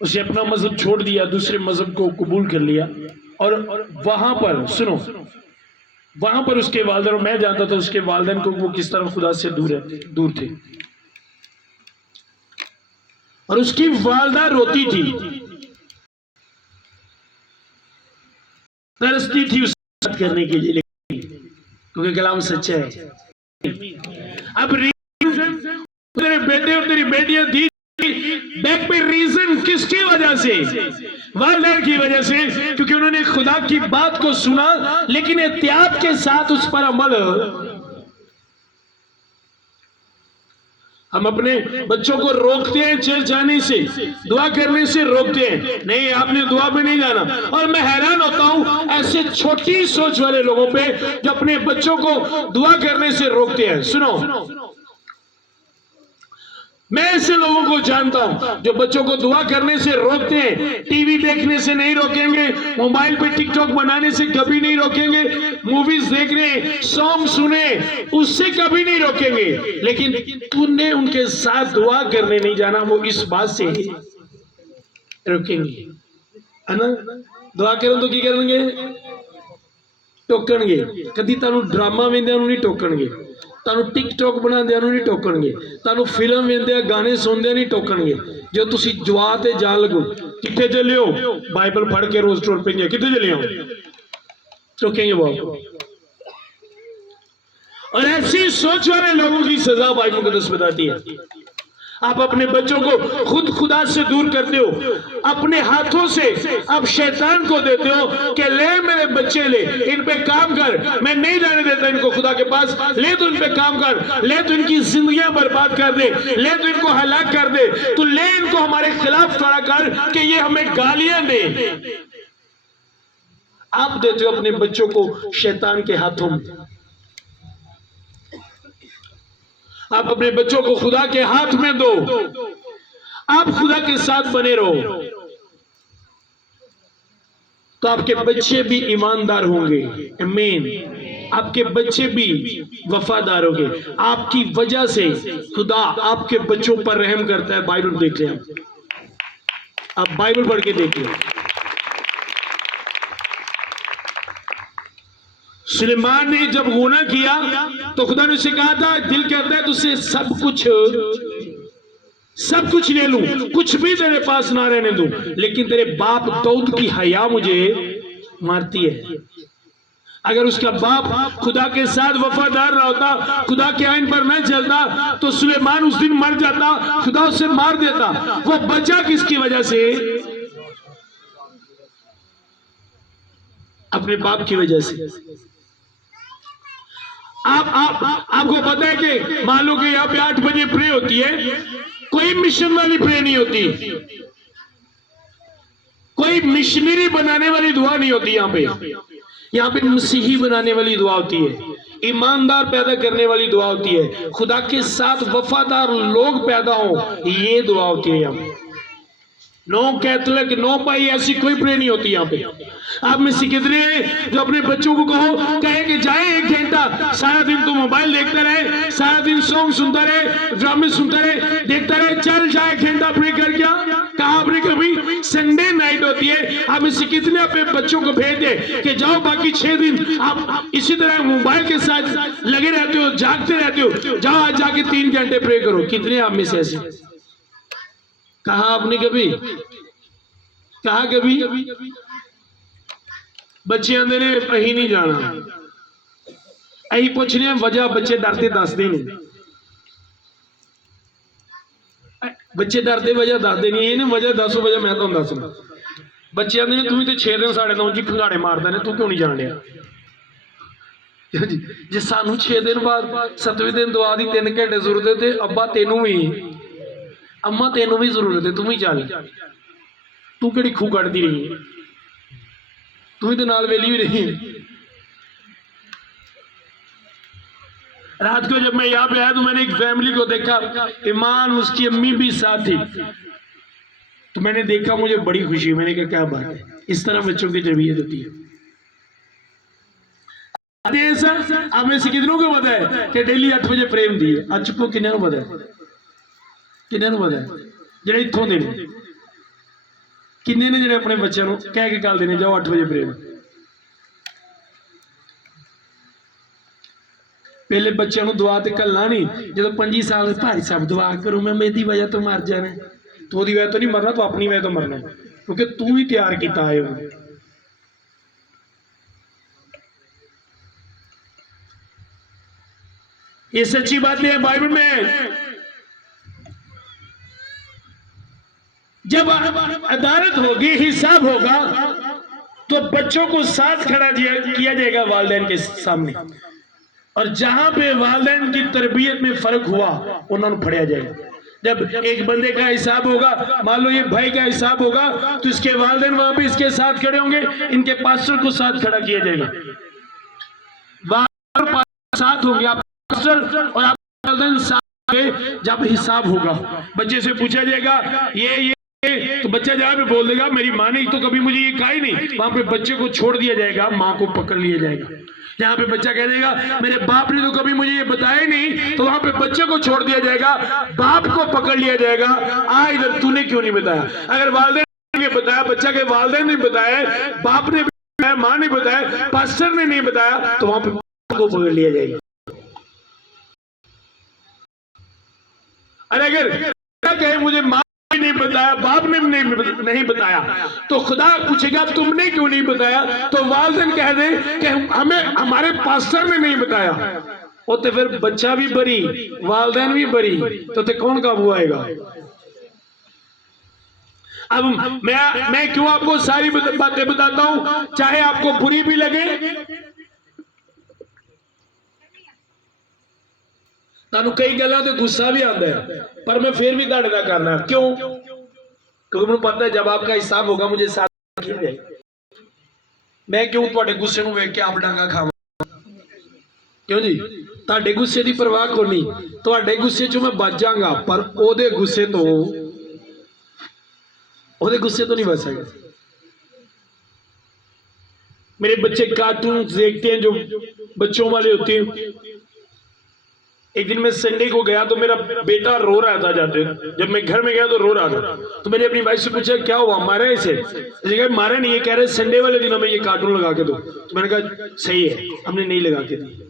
उसे अपना मजहब छोड़ दिया, दूसरे मजहब को कबूल कर लिया। और वहां पर सुनो, वहां पर उसके वालिदैन, और मैं जानता था उसके वालिदैन को वो किस तरह खुदा से दूर थे। और उसकी वालिदा रोती थी, तरसती थी उसे बात करने के लिए, क्योंकि कलाम सच्चा है। अब रीजन तेरे बेटे और तेरी बेटियां दी बैक पे, रीजन किसकी वजह से? वालिदैन की वजह से, क्योंकि उन्होंने खुदा की बात को सुना लेकिन एहतियात के साथ उस पर अमल। हम अपने बच्चों को रोकते हैं चर्च जाने से, दुआ करने से रोकते हैं, नहीं आपने दुआ पे नहीं जाना। और मैं हैरान होता हूं ऐसे छोटी सोच वाले लोगों पे जो अपने बच्चों को दुआ करने से रोकते हैं। सुनो, मैं ऐसे लोगों को जानता हूं जो बच्चों को दुआ करने से रोकते हैं। टीवी देखने से नहीं रोकेंगे, मोबाइल पे टिकटॉक बनाने से कभी नहीं रोकेंगे, मूवीज देखने, सॉन्ग सुने उससे कभी नहीं रोकेंगे, लेकिन तूने उनके साथ दुआ करने नहीं जाना, वो इस बात से रोकेंगे, है ना? दुआ करो तो की करेंगे? टोकणगे। कदी तानू ड्रामा वेंदियां नूं नहीं टोकणगे, तानू टिकटॉक बनांदियां नूं नहीं टोकणगे, तानू फिल्म वेंदियां गाने सुनदियां नहीं टोकणगे। जो तुसी जुआ ते जा लगो, किथे चले हो? बाइबल पढ़ के रोज टोर पेंगे, किथे चले हो? टोकेंगे वो। और ऐसी सोच वाले लोगों की सजा बाइबल मुकद्दस बताती है। आप अपने बच्चों को खुद खुदा से दूर करते हो, अपने हाथों से आप शैतान को देते हो कि ले मेरे बच्चे, ले इन पे काम कर, मैं नहीं जाने देता इनको खुदा के पास, ले तो इन पे काम कर, ले तो इनकी जिंदगियां बर्बाद कर दे, ले तो इनको हलाक कर दे, तो ले इनको हमारे खिलाफ खड़ा कर कि ये हमें गालियां दे। आप देते हो अपने बच्चों को शैतान के हाथों में। आप अपने बच्चों को खुदा के हाथ में दो, आप खुदा के साथ बने रहो, तो आपके बच्चे भी ईमानदार होंगे। आमीन। आपके बच्चे भी वफादार होंगे। आपकी वजह से खुदा आपके बच्चों पर रहम करता है। बाइबल देख लें, आप बाइबल पढ़ के देख लें। सुलेमान ने जब गुनाह किया तो खुदा ने उसे कहा था, दिल कहता है तुझसे सब कुछ ले लूं, कुछ भी तेरे पास ना रहने दूं, लेकिन तेरे बाप दाऊद की हया मुझे मारती है। अगर उसका बाप खुदा के साथ वफादार ना होता, खुदा के आइन पर न चलता, तो सुलेमान उस दिन मर जाता, खुदा उसे मार देता। वो बचा किसकी वजह से? अपने बाप की वजह से। आपको पता है कि मान लो कि यहाँ पे 8 बजे प्रे होती है, कोई मिशन वाली प्रे नहीं होती, कोई मिशनरी बनाने वाली दुआ नहीं होती। यहाँ पे मसीही बनाने वाली दुआ होती है, ईमानदार पैदा करने वाली दुआ होती है, खुदा के साथ वफादार लोग पैदा हो, ये दुआ होती है। यहाँ पे नो कैथलिक, नो पाई, ऐसी कोई प्रे नहीं होती यहाँ पे। आप में से कितने जो अपने बच्चों को कहे कि जाए 1 घंटा, सारा दिन तो मोबाइल देखता रहे, सारा दिन सॉन्ग सुनता रहे, ड्रामे सुनता रहे, देखता रहे, चल जाए 1 घंटा प्रे कर क्या? कहा आपने कभी? संडे नाइट होती है। आप में से कितने अपने बच्चों को भेज दे कि जाओ बाकी 6 दिन आप इसी तरह मोबाइल के साथ लगे रहते हो, जागते रहते हो, जाओ आज जाके 3 घंटे प्रे करो। कितने आप में से ऐसे? कहा आपने कभी? कहा कभी? बच्चे आंदे ने अही नहीं जाना, अही पूछने वजह बच्चे डरते दसते नहीं, बच्चे डरते वजह दसते नहीं। इन्हें वजह दसो, वजह मैं तुम दसना। बच्चे आंदे ने तू तो 6 दिन साढ़े 9 जी खंगाड़े मारदा ने, तू क्यों नहीं जान लिया? क्यों जी जे सानू 6 दिन बाद 7वें दिन दुआ दी 3 घंटे जरूरत है ते अब्बा तेनू भी अम्मा तेनू भी जरूरत है तू भी चल तू केड़ी खूह कटदी रही है तू ही तो नाल वेली भी रही है। रात को जब मैं यहाँ पे आया तो मैंने एक फैमिली को देखा, ईमान उसकी अम्मी भी साथ थी, तो मैंने देखा मुझे बड़ी खुशी। मैंने कहा क्या बात है, इस तरह बच्चों की तरबियत होती है। सर आप में से कितनों को पता है कि डेली 8 बजे प्रेम दी है? आज चुपो किन्ने को पता है? किन्ने को पता है? जेडे इत्थों दे ने किन्ने ने जेडे अपने बच्चों को कह के घल देने जाओ 8 बजे प्रेम। पहले बच्चों को दुआ ते घलना नहीं, जो 25 साल भाई साहब दुआ करो मैं मेरी वजह तो मर जाना, तो वजह तो नहीं मरना, तो अपनी वजह तो मरना, क्योंकि तू ही तैयार किया है। ये सच्ची बातें हैं बाइबल में। जब अदालत होगी, हिसाब होगा, तो बच्चों को साथ खड़ा किया जाएगा वालिदैन के सामने, और जहां पे वालिदैन की तरबियत में फर्क हुआ उन्होंने फड़िया जाएगा। जब एक बंदे का हिसाब होगा, मान लो ये भाई का हिसाब होगा, तो इसके वालिदैन वहां पे इसके साथ खड़े होंगे, इनके पास्टर को साथ खड़ा किया जाएगा। साथ होंगे आप पास्टर और आप वालिदैन साथ, जब हिसाब होगा बच्चे से पूछा जाएगा ये तो बच्चा जहां पे बोल देगा मेरी माँ ने तो कभी मुझे ये कहा ही नहीं, वहां पे बच्चे को छोड़ दिया जाएगा, माँ को पकड़ लिया जाएगा। जहां पे बच्चा कह देगा मेरे बाप ने तो कभी मुझे ये बताया ही नहीं, तो वहां पे बच्चे को छोड़ दिया जाएगा, बाप को पकड़ लिया जाएगा, आ इधर तूने क्यों नहीं बताया। अगर वालिदैन ने बताया, बच्चा के वालिदैन ने बताया, बाप ने बताया, माँ ने बताया, पास्टर ने नहीं बताया, तो वहां पे को पकड़ लिया जाएगा। अरे अगर कहे मुझे माँ नहीं बताया, बाप ने नहीं बताया, तो खुदा पूछेगा तुमने क्यों नहीं बताया, तो वालिदैन कह दे कि हमें हमारे पास्टर ने नहीं बताया, और तो फिर बच्चा भी बरी, वालिदैन भी बरी, तो कौन काबू आएगा। अब मैं क्यों आपको सारी बातें बताता हूं, चाहे आपको बुरी भी लगे, तानू कई गल्लां ते गुस्सा भी आता है, पर मैं फिर भी तुहाडे नाल करना। क्यों? क्योंकि मुझे पता है जब आपका हिसाब होगा मुझे साथ खींच जाएगा। मैं क्यों तुहाडे गुस्से नूं वेख के आप डांगा खावां? क्यों जी? तुहाडे गुस्से की परवाह कोई नहीं, तुहाडे गुस्से चों मैं बच जाऊंगा, पर ओदे गुस्से तो नहीं बच सकदा। मेरे बच्चे कार्टून देखते हैं जो बच्चों वाले होते हैं। एक दिन मैं संडे को गया तो मेरा बेटा रो रहा था जाते, जब मैं घर में गया तो रो रहा था, तो मैंने अपनी वाइफ से पूछा क्या हुआ, मारा इसे? मारा नहीं, ये कह रहे संडे वाले दिन हमें ये कार्टून लगा के दो। तो मैंने कहा सही है, हमने नहीं लगा के दी।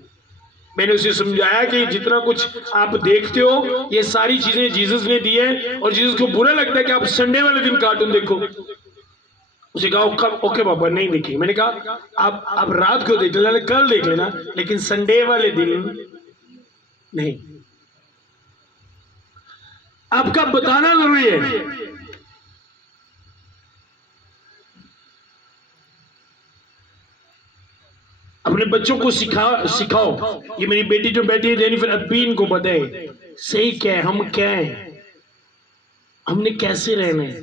मैंने उसे समझाया कि जितना कुछ आप देखते हो ये सारी चीजें जीसस ने दी है, और जीसस को बुरा लगता है कि आप संडे वाले दिन कार्टून देखो। उसे कहा ओके पापा नहीं देखी। मैंने कहा आप रात को देख लेना, कल देख लेना, लेकिन संडे वाले दिन नहीं। आपका बताना जरूरी है। अपने बच्चों को सिखाओ। ये मेरी बेटी जो बैठी है जेनिफर, अब भी इनको बताए सही क्या है, हम क्या है, हमने कैसे रहना है।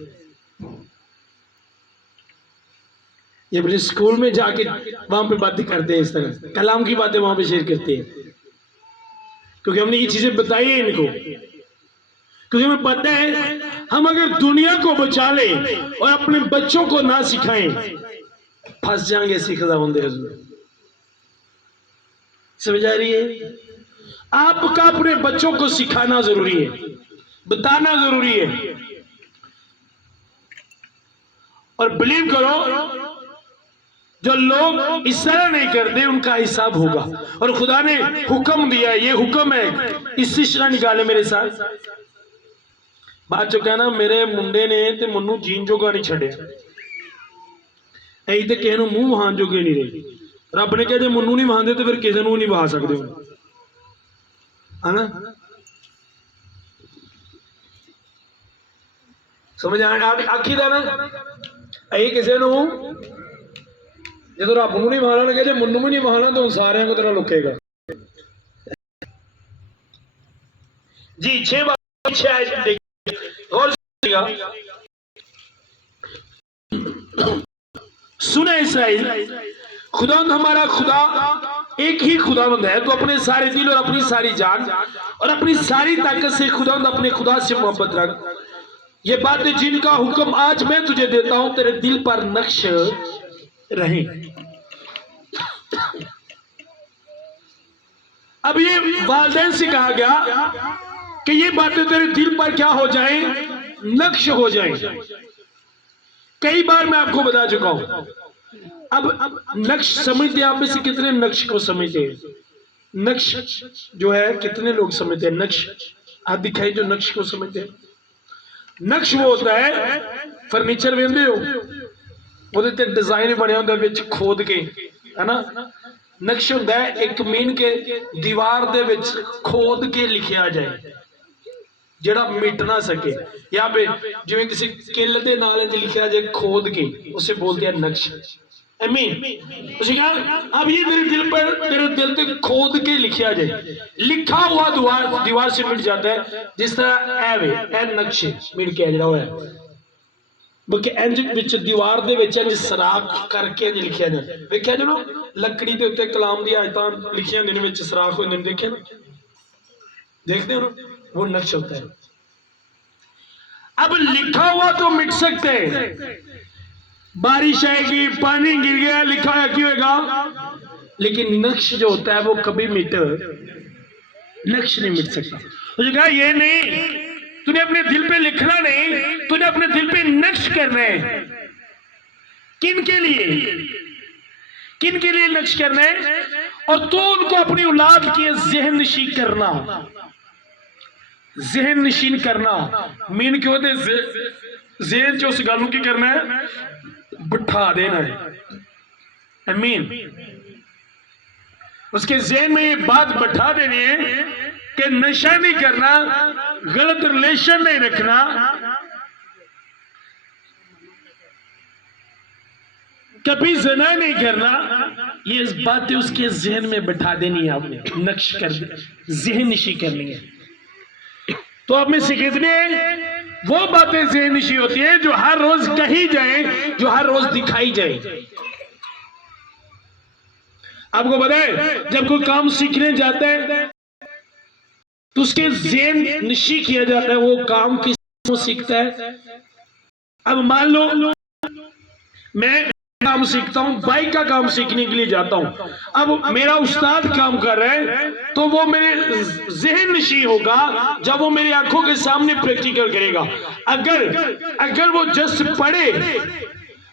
ये अपने स्कूल में जाके वहां पे बातें करते हैं, इस तरह कलाम की बातें वहां पे शेयर करते हैं, क्योंकि हमने ये चीजें बताई है इनको। क्योंकि हमें पता है हम अगर दुनिया को बचा ले और अपने बच्चों को ना सिखाएं, फंस जाएंगे सीखदा बंदे हजूर। समझ आ रही है? आपका अपने बच्चों को सिखाना जरूरी है, बताना जरूरी है, और बिलीव करो जो लोग इस तरह नहीं करते उनका हिसाब होगा। और खुदा ने हुक्म दिया, ये हुक्म है, इस शिशा निकाले मेरे साथ। बात जो कहना मेरे मुंडे ने ते मन्नू जीन जोगा नहीं छड़िया, ऐ तो किसी मुंह वहान जोगे नहीं रहे। रब ने कहा जो मन्नू नहीं वहांदे तो फिर किसी को नहीं वहा सकते, है ना? समझ आखी दा ना, अं किसी जो रब नूं नहीं माना लगे, जो मुन्नू भी नहीं माना तो सारे को तेरा लुकेगा। जी 6 बार पीछे आए देखिए और सुने इस्राएल, खुदावंद हमारा खुदा एक ही खुदावंद है। तो अपने सारे दिल और अपनी सारी जान और अपनी सारी ताकत से खुदावंद अपने खुदा से मोहब्बत रख। ये बातें जिनका हुक्म आज मैं तुझे देता हूं तेरे दिल पर नक्श रहे। अब ये वालिदैन से कहा गया कि ये बातें तेरे दिल पर क्या हो जाएं, नक्श हो जाएं। कई बार मैं आपको बता चुका हूं। अब नक्श समझते हैं आप में से कितने नक्श को समझते हैं? नक्श जो है कितने लोग समझते हैं? नक्श आप दिखाई जो नक्श को समझते हैं। नक्श वो होता है फर्नीचर वेंदे हो ਉਹਦੇ ਤੇ डिजाइन बने होंगे विच खोद के, है ना। नक्श होता है एक मीन के दीवार दे विच खोद के लिखिया जाए ਜਿਹੜਾ मिट ना सके। यहाँ पे जिवें किसी किल दे नाल लिखिया जाए खोद के, उसे बोलते हैं नक्श। आमीन। उसे कहा अब ये तेरे दिल पर, तेरे दिल पे खोद के लिखिया जाए। लिखा हुआ दीवार से मिट जाता है। जिस तरह ए नक्श मिट के जरा होया बल्कि इंज विच दीवार दे विच इंज सराख करके इंज लिखिया जाए। वेख्या जो लकड़ी के उत्ते कलाम दी आयतां लिखियां होंदियां ने, विच सराख होंदे ने, देखे ना, देखते हो ना, वो नक्श होता है। अब लिखा हुआ तो मिट सकते हैं, बारिश आएगी पानी गिर गया लिखा है क्यों होगा, लेकिन नक्श जो होता है वो कभी नक्श नहीं मिट सकता। तो कहा ये नहीं, तूने अपने दिल पे लिखना नहीं, तूने अपने दिल पे नक्श करना है। किन के लिए नक्श करना है? और तो उनको अपनी औलाद की ज़हन नशीन करना, ज़हन नशीन करना मीन क्यों दे ज़हन च उस गल की करना है, बिठा देना है। मीन उसके ज़हन में ये बात बिठा देनी है कि नशा नहीं करना, गलत रिलेशन नहीं रखना, कभी ज़ना नहीं करना। ये बातें उसके ज़हन में बिठा देनी है, आपने नक्श कर ज़हन नशी करनी है। तो आप में से कितने वो बातें ज़हन नशी होती है जो हर रोज कही जाए, जो हर रोज दिखाई जाए। आपको पता है जब कोई काम सीखने जाता है तो उसके ज़हन नशी किया जाता है वो काम किस सीखता है। अब मान लो मैं काम सीखता हूं, बाइक का काम सीखने के लिए जाता हूं। अब मेरा उस्ताद काम कर रहा है तो वो मेरे ज़हन नशी होगा जब वो मेरी आंखों के सामने प्रैक्टिकल करेगा। अगर वो जस्ट पढ़े,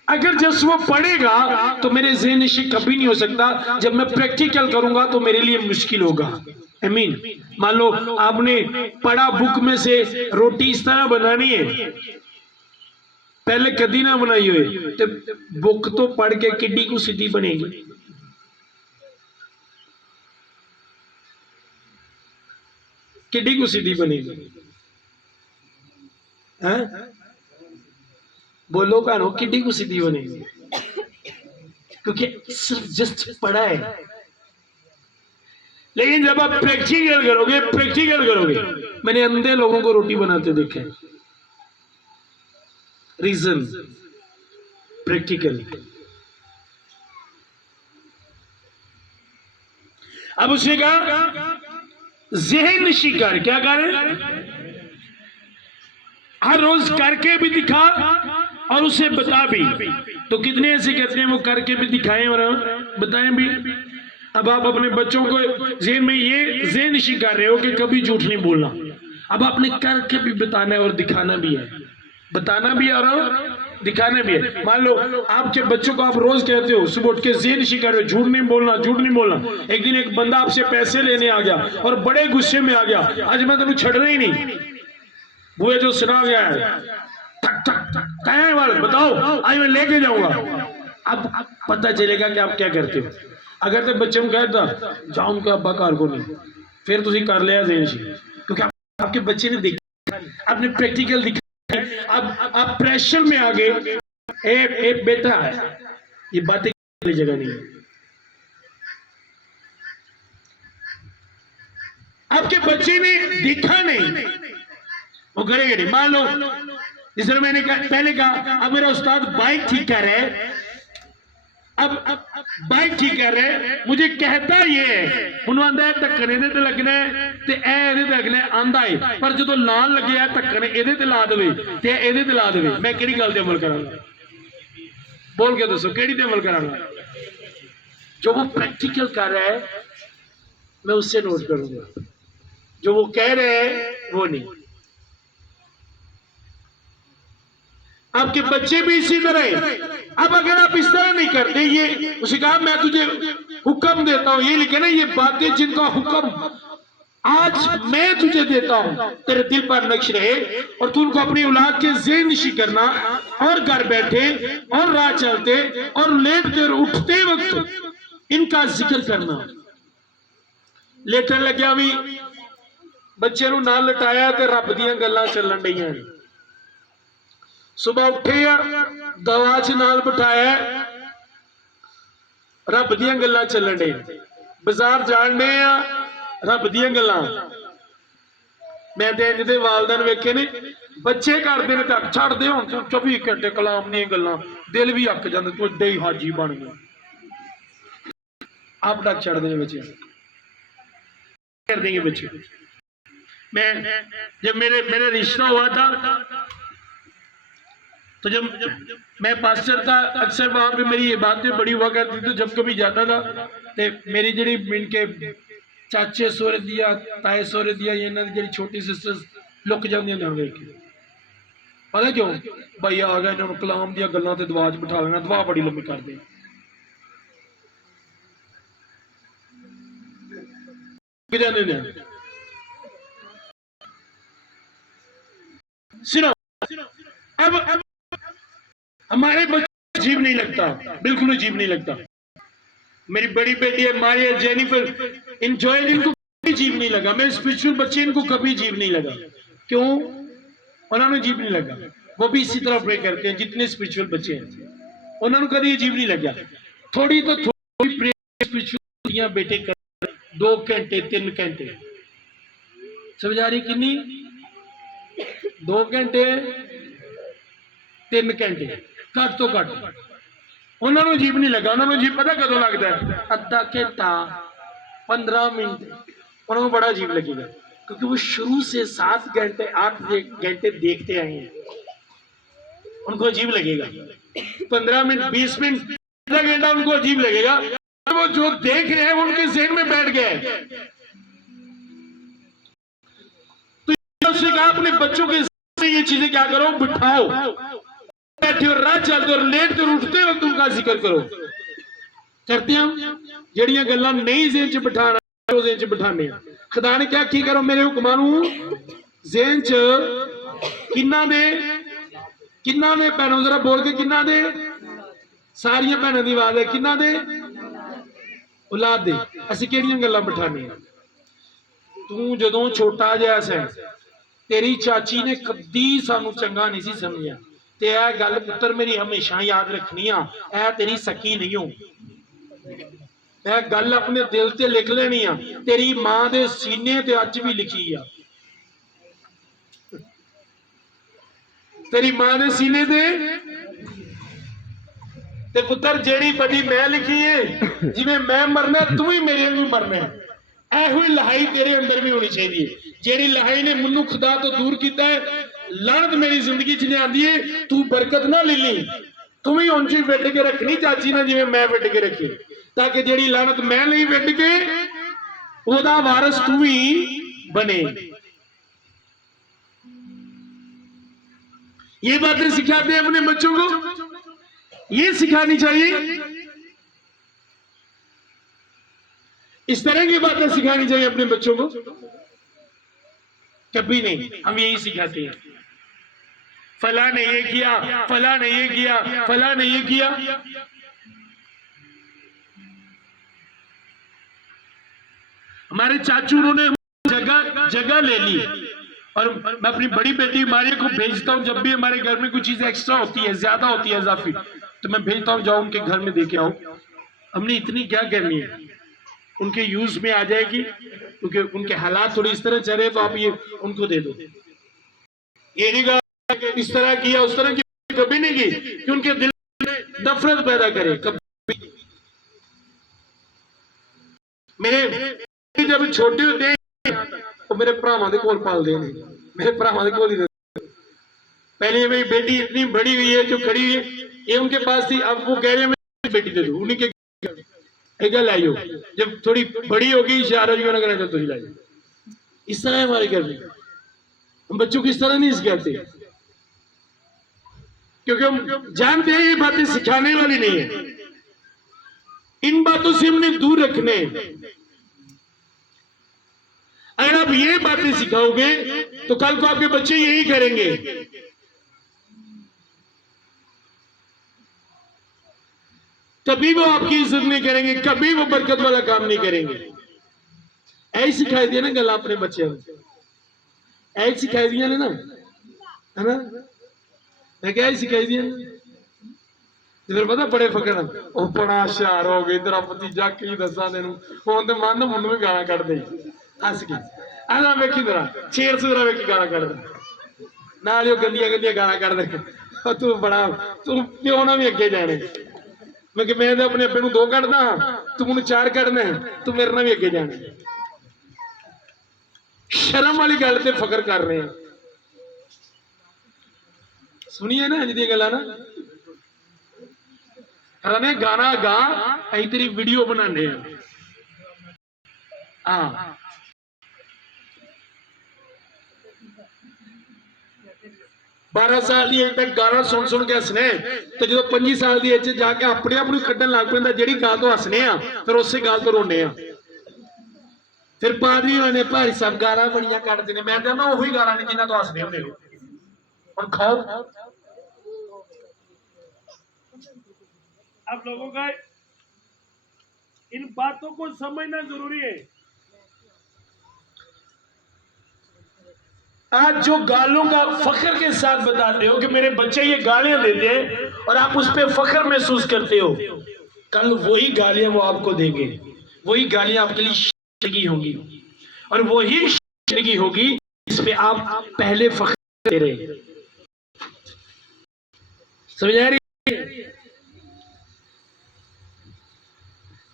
अगर जस्ट वो पढ़ेगा तो मेरे ज़हन नशी कभी नहीं हो सकता। जब मैं प्रैक्टिकल करूंगा तो मेरे लिए मुश्किल होगा। आमीन। मान लो आपने पढ़ा बुक में से रोटी इस तरह बनानी है, पहले कदी ना बनाई हुई तो बुक तो पढ़ के किड्डी को सीधी बनेगी। किड्डी को सीधी बनेगी, हैं? बोलो भैनो किड्डी को सीधी बनेगी, क्योंकि सिर्फ जस्ट पढ़ा है। लेकिन जब आप प्रैक्टिकल करोगे, मैंने अंधे लोगों को रोटी बनाते देखे। Reason practical. अब उसने कहा ज़हन नशी कर, क्या कर, हर रोज करके भी दिखा और उसे बता भी। तो कितने ऐसे कहते हैं वो करके भी दिखाएं और बताएं भी। अब आप अपने बच्चों को ज़हन में ये ज़हन नशी कर रहे हो कि कभी झूठ नहीं बोलना। अब आपने करके भी बताना है और दिखाना भी है, बताना भी और दिखाना भी है। मान लो आपके बच्चों को आप रोज कहते हो सुबह उठ के ज़हन नशी कर रहे हो, झूठ नहीं बोलना, झूठ नहीं बोलना। एक दिन एक बंदा आपसे पैसे लेने आ गया और बड़े गुस्से में आ गया, आज मैं तेन छड़ना ही नहीं, बुए जो सुना गया है कहे वाले बताओ आज मैं लेके जाऊंगा। अब पता चलेगा कि आप क्या करते हो। अगर तो बच्चे को कहता जाओ उनके अब्बा कार को नहीं, फिर तुम कर लिया ज़हन नशी, क्योंकि आपके बच्चे ने देखा, आपने प्रैक्टिकल दिखा। अब आप प्रेशर में आ गए, ए बेटा ये बातें वाली जगह नहीं है। आपके बच्चे ने देखा नहीं, वो करेगा नहीं। मान लो जिस तरह मैंने पहले कहा, अब मेरा उस्ताद बाइक ठीक कर रहे है, अब बाइक ठीक कर रहे है, मुझे कहता ये है उन्होंने आंदा ढक्कन ਇਹਦੇ ਤੇ ਲੱਗਣਾ ਤੇ ਇਹ ਇਹਦੇ ਤੇ ਲੱਗਣਾ ਆਂਦਾ ਹੈ, ਪਰ ਜਦੋਂ ਲਾਣ ਲੱਗਿਆ ਢੱਕਣ ਇਹਦੇ ਤੇ ਲਾ ਦੇਵੇ ਤੇ ਇਹਦੇ ਤੇ ਲਾ ਦੇਵੇ, ਮੈਂ ਕਿਹੜੀ ਗੱਲ ਤੇ ਅਮਲ ਕਰਾਂਗਾ? बोल के दसो केड़ी ते अमल करांगा? जो वो प्रैक्टिकल कर रहा है मैं उससे नोट करूंगा, जो वो कह रहे हैं वो नहीं। आपके बच्चे भी इसी तरह है। अब अगर आप इस तरह नहीं करते, ये उसे कहा मैं तुझे हुक्म देता हूं, ये लिखे ना, ये बातें जिनका हुक्म आज मैं तुझे देता हूं तेरे दिल पर नक्श रहे, और तू उनको अपनी औलाद के ज़हन नशी करना, और घर बैठे और राह चलते और लेटते और उठते वक्त इनका जिक्र करना। लेटन लग्या भी बच्चे नूं नाल लटाया ते रब दीयां गल्लां चलन डईयां। सुबह उठे दवा च नाल बिठाया, रब दीयां गल्लां चलन डई। बाजार जाने रब दीयां गल्लां। मैं ते इंज दे वालदैन वेखे ने, बच्चे करदे ने तक छड्डदे हुण 24 घंटे कलाम दी गल्लां, दिल भी अक जांदा, तू एडा ही हाजी बन गया। आप तक छड्डदे ने बच्चे, कर देंगे बच्चे। मैं जब मेरे रिश्ता हुआ था तो जब मैं पास्टर था, अक्सर वहां पे मेरी ये बातें बड़ी हुआ करती थी। तो जब कभी जाता था तो मेरी जी इनके चाचे सोरे दिया, ताए सोरे दिया, इन्हों की जी छोटी सिस्टर्स लुक जाती वेख के। पता क्यों? भाई आ गया, इन्होंने कलाम दिया गल्लां ते दुआ च बिठा लेना, दुआ बड़ी लंबी कर दे। सुनो, अब हमारे बच्चे अजीब नहीं लगता, बिल्कुल अजीब नहीं लगता। मेरी बड़ी बेटी है मारिया जेनिफर, इंजॉय, इनको कभी अजीब नहीं लगा। मेरे स्पिरिचुअल बच्चे, इनको कभी अजीब नहीं लगा। क्यों? उन्होंने अजीब नहीं लगा। वो भी इसी तरह प्रे करते हैं जितने स्पिरिचुअल बच्चे हैं, उन्होंने कभी अजीब नहीं लगा। थोड़ी तो थोड़ी प्रे स्पिरिचुअल बेटे कर 2 घंटे 3 घंटे, समझ आ रही? किन्नी? 2 घंटे 3 घंटे, घट तो घट। उन्होंने अजीब नहीं लगा। उन्होंने अजीब पता कदों लगता है? अद्धा घंटा 15 मिनट उन्होंने बड़ा अजीब लगेगा, क्योंकि वो शुरू से 7 घंटे 8 घंटे देखते आए हैं। उनको अजीब लगेगा। 15 मिनट 20 मिनट आधा घंटा उनको अजीब लगेगा। वो जो देख रहे हैं वो उनके ज़हन में बैठ गया है। तो उसने कहा अपने बच्चों के ये चीजें क्या करो, बिठाओ, बैठे और राह चलते और लेटते और उठते वक्त उनका जिक्र करो। करते हैं जड़ियां गल्लां नहीं ज़हन च बिठाना, ज़हन च बिठाने। खुदा ने क्या की करो मेरे हुक्मां नूं ज़हन च किन्ना दे भैनों, जरा बोल के किन्ना दे, सारियां भैनों की आवाज है, किन्ना दे? औलाद दे। असीं किहड़ियां गल्लां बिठाने? तू जदों छोटा जिहा सी, तेरी चाची ने कदी सानू चंगा नहीं सी समझिया, ते यह गल पुत्र मेरी हमेशा याद रखनी आ, ऐ तेरी सकी नहीं हो, यह गल अपने दिल ते लिख लेनी आ, तेरी मां दे सीने ते अज भी लिखी आ, तेरी मां दे सीने ते पुत्र जेड़ी बड़ी मैं लिखी है, जिवें मैं मरना तू भी मेरे भी मरना है। ऐ लहाई तेरे अंदर भी होनी चाहिए, जेड़ी लहाई ने मनु खुदा तो दूर किया है, लानत मेरी जिंदगी च आंदी है, तू बरकत ना ले ली, तू भी उंज ही विड के रखनी चाची ने जिवें मैं विड के रखी, ताकि जेड़ी लानत मैं नहीं विड के ओदा वारस तू ही बने। ये बातें सिखाते हैं अपने बच्चों को, ये सिखानी चाहिए, इस तरह की बातें सिखानी चाहिए अपने बच्चों को। कभी नहीं, हम यही सिखाते हैं, फला ने ये किया, फला ने ये किया, फला ने ये किया। हमारे चाचू उन्होंने जगह ले ली, और मैं अपनी बड़ी बेटी मारिया को भेजता हूँ, जब भी हमारे घर में कुछ चीज एक्स्ट्रा होती है, ज्यादा होती है, इजाफी, तो मैं भेजता हूँ, जाओ उनके घर में देके आओ, हमने इतनी क्या करनी है, उनके यूज में आ जाएगी, क्योंकि उनके हालात थोड़ी इस तरह चल रहे, तो आप ये उनको दे दो। ये नहीं कहा कि इस तरह किया उस तरह की, कभी नहीं की कि उनके दिल में नफरत पैदा करे। कभी मेरे जब छोटे होते हैं तो मेरे भरावां दे कोल पालदे ने, मेरे भरावां दे कोल ही रहते। पहले मेरी बेटी इतनी बड़ी हुई है जो खड़ी हुई है, ये उनके पास थी, अब वो कह रहे हैं मेरी बेटी दे दो, उन्हीं के गल आइयो, जब थोड़ी बड़ी होगी इशारा जो ना करना तुझे लाइयो। इस तरह है हमारे घर में, हम बच्चों को इस तरह नहीं सिखाते, क्योंकि हम जानते हैं ये बातें सिखाने वाली नहीं है। इन बातों से हमने दूर रखने। अगर आप ये बातें सिखाओगे तो कल को आपके बच्चे यही करेंगे। कभी वो आपकी इज्जत नहीं करेंगे, कभी वो बरकत वाला काम नहीं करेंगे। ऐसी सिखाई दिया ना गल अपने बच्चे, ऐसी सिखाई दिया ना, है ना, मैं क्या सिखाई दिया फिर पता बड़े फकड़ वो बड़ा हुशियार हो गई तेरा भतीजा की दसा तेन हूं तो मन मुंड भी गाना कट दे हस के आना वेखी तेरा शेर सूरा वेखी गाना कट नाल गंदिया गंदिया गाना कट दे तू बड़ा तू प्यो ना भी अगे जाने मैं कि मैं तो अपने अब्बे नूं 2 कटदा तू मैनूं 4 कटना तू मेरे नाल भी अगे जाने। शर्म वाली गल ते फकर कर रहे हैं। सुनिए ना अज दी गल्लां ना ने गाना गा अं तेरी वीडियो बनाने हाँ 12 साल की एज तक गाना सुन सुन के हसने तो जो 25 साल की एज जाके अपने आप को कड्ढन लग पैंदा जिहड़ी गाल तो हसने फिर उसे गाल तो रोने फिर पादरी होने भाई साहब गाला बड़िया कटते हैं। मैं कहना वही गाला नहीं जिन्हों तो हसने होंगे और खाओ। आप लोगों का इन बातों को समझना जरूरी है। आज जो गालों का फख्र के साथ बताते हो कि मेरे बच्चे ये गालियां देते हैं और आप उस पर फख्र महसूस करते हो, कल वही गालियां वो आपको देंगे, वही गालियां आपके लिए शर्मिंदगी होंगी और वही शर्मिंदगी होगी इस पे आप पहले फख्र करते रहे। समझ आ रही?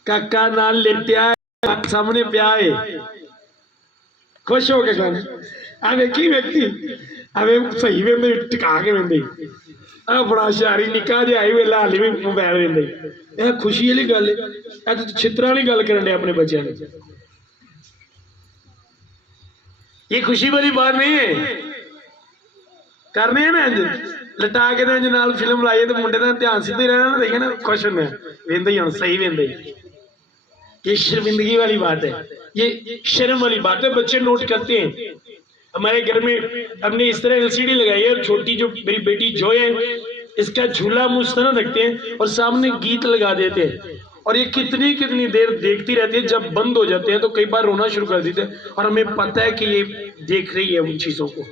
काका नाल लेते आए सामने प्या है खुश हो गए गाने आ वेखी व्यक्ति अवे सही वे मेरे टिका के वेंदे आ बड़ा शारी निका जे आई वेला हाली भी मोबाइल वेंदे ये खुशी वाली गल है। तो छित्रा वाली गल करन दे अपने बच्चों ने, ये खुशी वाली बात नहीं है। करने है ना इंज लटा के इंज नाल फिल्म लाइए तो मुंडे का ध्यान सीधे रहना ना, देखे ना खुश होना वेंदे ही हम सही वेंदे। ये शर्मिंदगी वाली बात है, ये शर्म वाली बात है। बच्चे नोट करते हैं। हमारे घर में हमने इस तरह एलसीडी लगाई है, छोटी जो मेरी बेटी जो है इसका झूला मुझ तरह रखते हैं और सामने गीत लगा देते हैं और ये कितनी कितनी देर देखती रहती है। जब बंद हो जाते हैं तो कई बार रोना शुरू कर देते हैं और हमें पता है कि ये देख रही है उन चीजों को,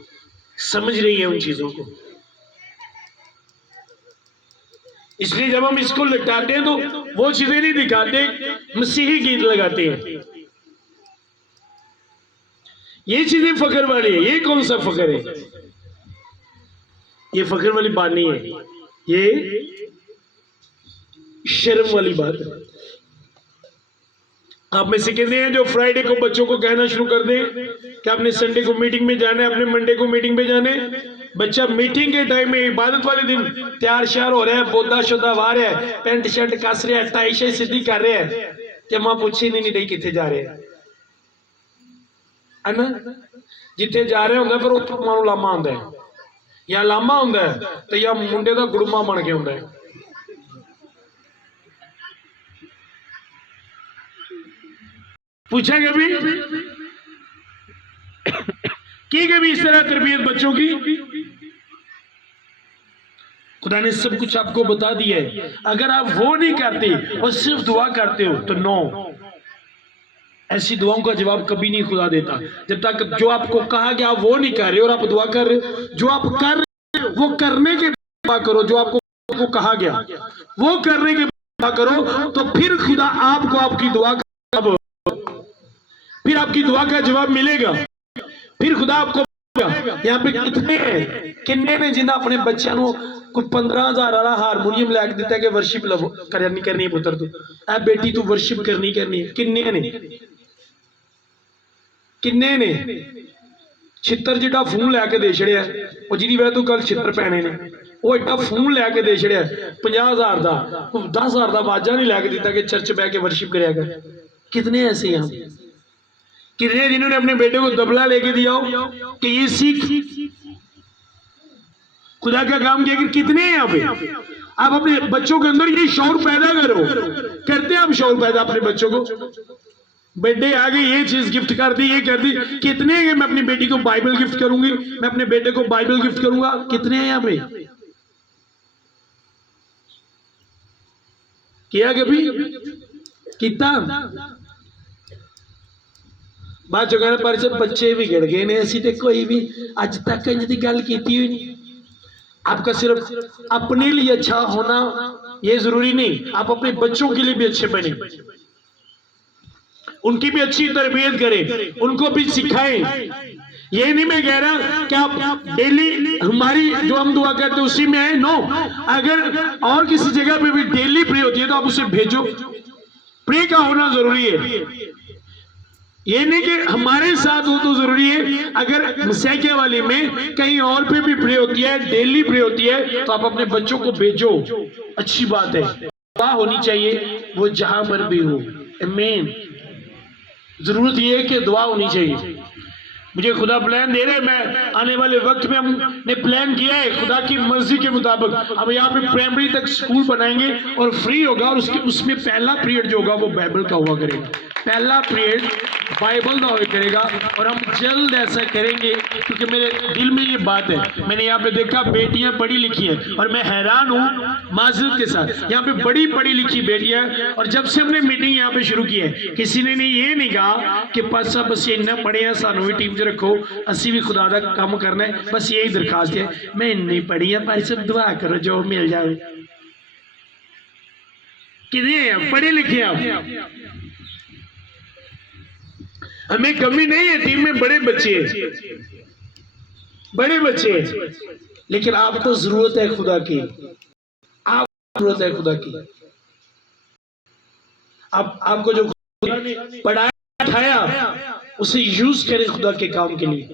समझ रही है उन चीजों को। इसलिए जब हम इसको लटाते हैं तो वो चीजें नहीं दिखाते, मसीही गीत लगाते हैं। ये चीजें फख्र वाली है। ये कौन सा फख्र है? ये फख्र वाली बात नहीं है, ये शर्म वाली बात है। आप में से कहते हैं जो फ्राइडे को बच्चों को कहना शुरू कर दें कि आपने संडे को मीटिंग में जाना है, अपने मंडे को मीटिंग में जाना है। बच्चा मीटिंग के टाइम में इबादत वाले दिन तैयार श्यार हो रहा है, बोदा शोदा वाह रहा है, पेंट शर्ट कस रहा है, टाई शाई सीधी कर रहा है कि मां पूछी नहीं नहीं कितने जा रहे हैं है ना। जिथे जा रहे होंगे फिर उतो मां नूं लामा आंदा है, या लामा होंदा है तो या मुंडे दा गुड़मा बन के आंदा है। पूछा कभी की कभी इस तरह तरबियत बच्चों की? खुदा ने सब कुछ आपको बता दिया है। अगर आप वो नहीं करते और सिर्फ दुआ करते हो तो नो, ऐसी दुआओं का जवाब कभी नहीं खुदा देता। जब तक जो आपको कहा कि आप वो नहीं कर रहे और आप दुआ कर रहे हो, जो आप कर रहे हो वो करने के दुआ करो। जो आपको कहा गया वो करने के करो तो फिर खुदा आपको आपकी दुआ का फिर आपकी दुआ का जवाब मिलेगा। फिर खुदा आपको यहाँ पे कितने ने जिन्हें अपने बच्चों को कोई 15,000 वाला हारमोनीयम लैके दिता कि वर्शिप लवो करनी करनी है पुत्र तू ऐ बेटी तू वर्शिप करनी करनी है। किन्ने ने छित्र जिड्डा फोन लैके दे छड़िया और जिहदी वजह तू कल छित्र पैने ने वो एडा फोन लैके दे छड़िया 50,000 का 10,000 का वाजा नहीं लैके दिता कि चर्च बह के वर्शिप करिया कर। कितने ऐसे हैं हम? कितने जिन्होंने अपने बेटे को दबला लेके दिया हो कि ये सीख खुदा का काम किया। कितने हैं यहाँ पे? आप अपने बच्चों के अंदर ये शौर पैदा करो। करते हैं आप शौर पैदा अपने बच्चों को? बर्थडे आ गई ये चीज गिफ्ट कर दी ये कर दी। कितने हैं मैं अपनी बेटी को बाइबल गिफ्ट करूंगी मैं अपने बेटे को बाइबल गिफ्ट करूंगा? कितने हैं यहाँ पे? किया कभी कितना बाद जो कहना पर सब बच्चे भी गिर गए ने ऐसी तो कोई भी अज तक इनकी गल की हुई नहीं। आपका सिर्फ अपने लिए अच्छा होना ये जरूरी नहीं, आप अपने बच्चों के लिए भी अच्छे बने, उनकी भी अच्छी तरबियत करें, उनको भी सिखाएं। ये नहीं मैं कह रहा कि आप डेली हमारी जो हम दुआ करते हैं उसी में है, नो। अगर और किसी जगह पे भी डेली प्रे होती है तो आप उसे भेजो। प्रे का होना जरूरी है, ये नहीं कि हमारे साथ हो तो जरूरी है। अगर मसैकिया वाली में कहीं और पे भी प्रे होती है, डेली प्रे होती है, तो आप अपने बच्चों को भेजो, अच्छी बात है। दुआ होनी चाहिए वो जहां पर भी हो। आमीन। जरूरत ये है कि दुआ होनी चाहिए। मुझे खुदा प्लान दे रहे, मैं आने वाले वक्त में हमने प्लान किया है खुदा की मर्जी के मुताबिक। अब यहाँ पे प्राइमरी तक स्कूल बनाएंगे और फ्री होगा, और उसमें पहला पीरियड जो होगा वो बाइबल का हुआ करेगा। पहला पीरियड बाइबल का हुआ करेगा, और हम जल्द ऐसा करेंगे क्योंकि मेरे दिल में ये बात है। मैंने यहाँ पे देखा बेटियां पढ़ी लिखी हैं और मैं हैरान हूँ माजरत के साथ, यहाँ पे बड़ी पढ़ी लिखी बेटियां। और जब से हमने मीटिंग यहाँ पे शुरू की है किसी ने ये नहीं कहा कि पासा बस इन्ना पढ़े हैं सानू भी टीम च रखो, असी भी खुदा का काम करना है, बस यही दरखास्त है। मैं इन्नी पढ़ी है पर सब दुआ करो जो मिल जाए। कितने पढ़े लिखे आप? हमें कमी नहीं है, टीम में बड़े बच्चे हैं, बड़े बच्चे हैं, लेकिन आपको जरूरत है खुदा की, आपको जरूरत है खुदा की। आपको जो खुदा ने पढ़ाया उठाया उसे यूज करें खुदा के काम के लिए।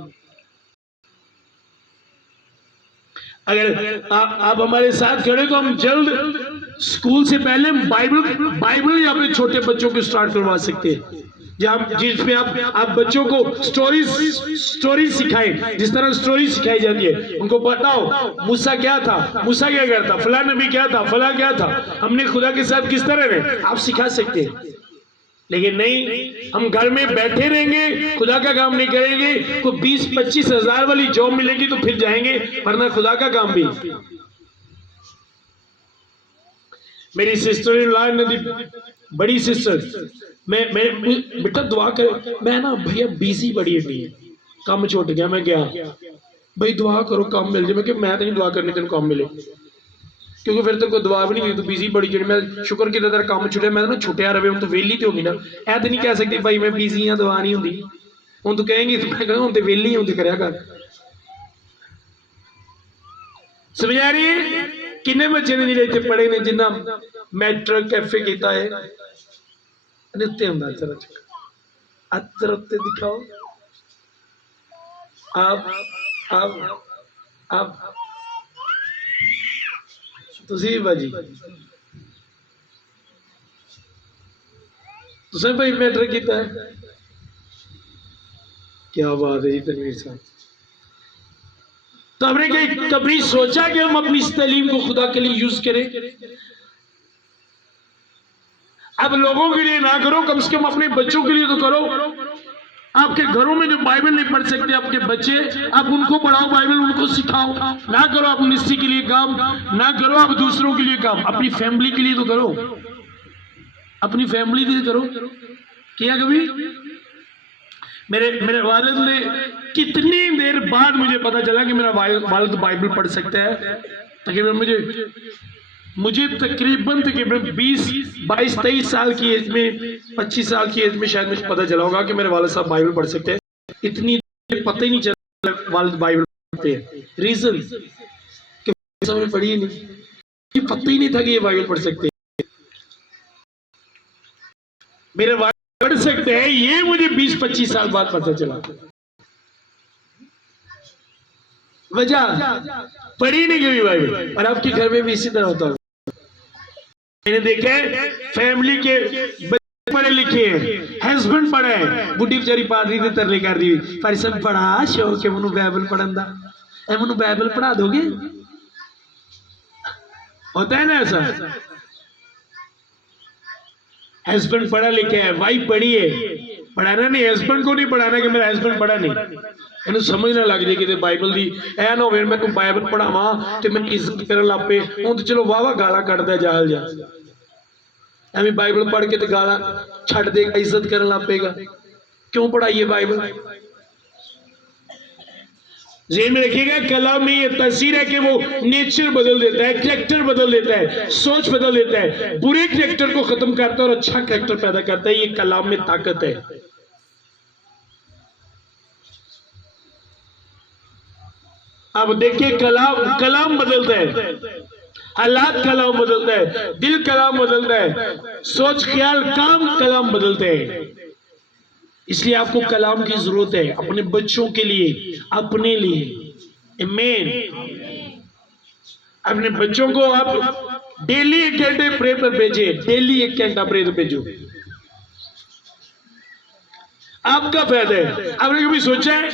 अगर आप हमारे साथ खड़े तो हम जल्द स्कूल से पहले बाइबल यहाँ पे छोटे बच्चों को स्टार्ट करवा सकते हैं, जिसमें आप बच्चों को स्टोरी सिखाएं। जिस तरह स्टोरी सिखाई जाती है, उनको बताओ मूसा क्या था, मूसा क्या करता, फला नबी क्या था, फला क्या था, हमने खुदा के साथ किस तरह रहे, आप सिखा सकते हैं। लेकिन नहीं, हम घर में बैठे रहेंगे, खुदा का काम नहीं करेंगे। को 20-25 हजार वाली जॉब मिलेगी तो फिर जाएंगे, वरना खुदा का काम भी। मेरी सिस्टर इन लॉ ने, बड़ी सिस्टर, मैं बेटा दुआ कर, मैं ना भैया बिजी बड़ी है, काम छुट गया, मैं गया भाई दुआ करो काम मिल जाए। मैं मैं तो नहीं दुआ करनी तेन काम मिले, क्योंकि फिर तेरे को दुआ भी नहीं, तू बिजी बड़ी जी। मैं शुक्र किया तेरा काम छुटिया, मैं ना छुटिया रहे, हम तो वेली तो होगी ना। ऐ तो नहीं कह सकती भाई मैं बिजी हाँ दुआ नहीं होंगी, हूँ तू कहेंगी हूँ तो वेली हूँ तो करया कर। समझ आ रही है? किन्ने बच्चे ने जिन्हें इतने पढ़े ने, जिन्ना मैट्रिक कैफे किया है, उत्ते होंदा जरा अतर उत्ते दिखाओ। आप तुसी भाजी तुसें भाई मैट्रिक किया है, क्या बात है जी तनवीर साहब। तो हमने कभी सोचा कि हम अपनी इस तालीम को खुदा के लिए यूज करें? अब लोगों के लिए ना करो, कम से कम अपने बच्चों के लिए तो करो। आपके घरों में जो बाइबल नहीं पढ़ सकते आपके बच्चे, आप उनको पढ़ाओ बाइबल, उनको सिखाओ। ना करो आप मिनिस्ट्री के लिए काम, ना करो आप दूसरों के लिए काम, अपनी फैमिली के लिए तो करो, अपनी फैमिली के लिए करो। किया कभी? मेरे वालिद ने कितनी देर बाद मुझे पता चला कि मेरा वालिद बाइबल पढ़ सकता है। तकरीबन मुझे मुझे तकरीबन 20-22-23 साल की एज में, 25 साल की एज में शायद मुझे पता चला होगा कि मेरे वालिद साहब बाइबल पढ़ सकते हैं। इतनी पता ही नहीं चला वालिद बाइबल पढ़ते हैं। रीजन कि समझ में पढ़ी ही नहीं, ये पता ही नहीं था कि ये बाइबल पढ़ सकते हैं। मेरे वालिद पढ़ सकते हैं ये मुझे 20-25 साल बाद पता चला। वजह पढ़ी नहीं गई बाइबल। और आपके घर में भी इसी तरह होता है। मैंने देखा है फैमिली के बच्चे पढ़े लिखे हैं, हस्बैंड पढ़ा है, बुढ़ी बेचारी पादरी ने तरले कर दी पर सब बड़ा शौक है मैनू बाइबल पढ़न दा, मैनू बाइबल पढ़ा दोगे? होता है ना ऐसा। हस्बैंड पढ़ा लिखा है, वाइफ पढ़ी है, पढ़ाना नहीं, हस्बैंड को नहीं पढ़ाना कि मेरा हस्बैंड पढ़ा नहीं। ਇਹਨੂੰ ਸਮਝ ਨਾ ਲੱਗ ਜੇ ਕਿਤੇ ਬਾਈਬਲ ਦੀ ਐ ਨਾ ਹੋਵੇ ਮੈਂ ਤੂੰ ਬਾਈਬਲ ਪੜਾਵਾਂ ਤੇ ਮੈਨੂੰ ਇੱਜ਼ਤ ਕਰਨ ਲੱਗ ਪਏ। ਹੁਣ ਤੇ ਚਲੋ ਵਾਵਾ ਗਾਲਾਂ ਕੱਢਦਾ ਜਾਹਲ ਜਾ, ਐਵੇਂ ਬਾਈਬਲ ਪੜ੍ਹ ਕੇ ਤੇ ਗਾਲਾਂ ਛੱਡ ਦੇਗਾ, ਇੱਜ਼ਤ ਕਰਨ ਲੱਗ ਪਏਗਾ। क्यों पढ़ाइए बाइबल? ज़हन में रखिएगा कलाम में ये तासीर है कि वो नेचर बदल देता है, कैरेक्टर बदल देता है, सोच बदल देता है, बुरे कैरेक्टर को खत्म करता है और अच्छा कैरेक्टर पैदा करता है। ये कलाम में ताकत है। अब देखिए कलाम बदलता है, हालात कलाम बदलता है, दिल कलाम बदलता है, सोच ख्याल काम कलाम बदलते हैं। इसलिए आपको कलाम की जरूरत है अपने बच्चों के लिए, अपने लिए। आमीन। अपने बच्चों को आप डेली 1 घंटे प्रे पर भेजिए, डेली 1 घंटा प्रे पर भेजो। आपका फायदा है। आपने कभी सोचा है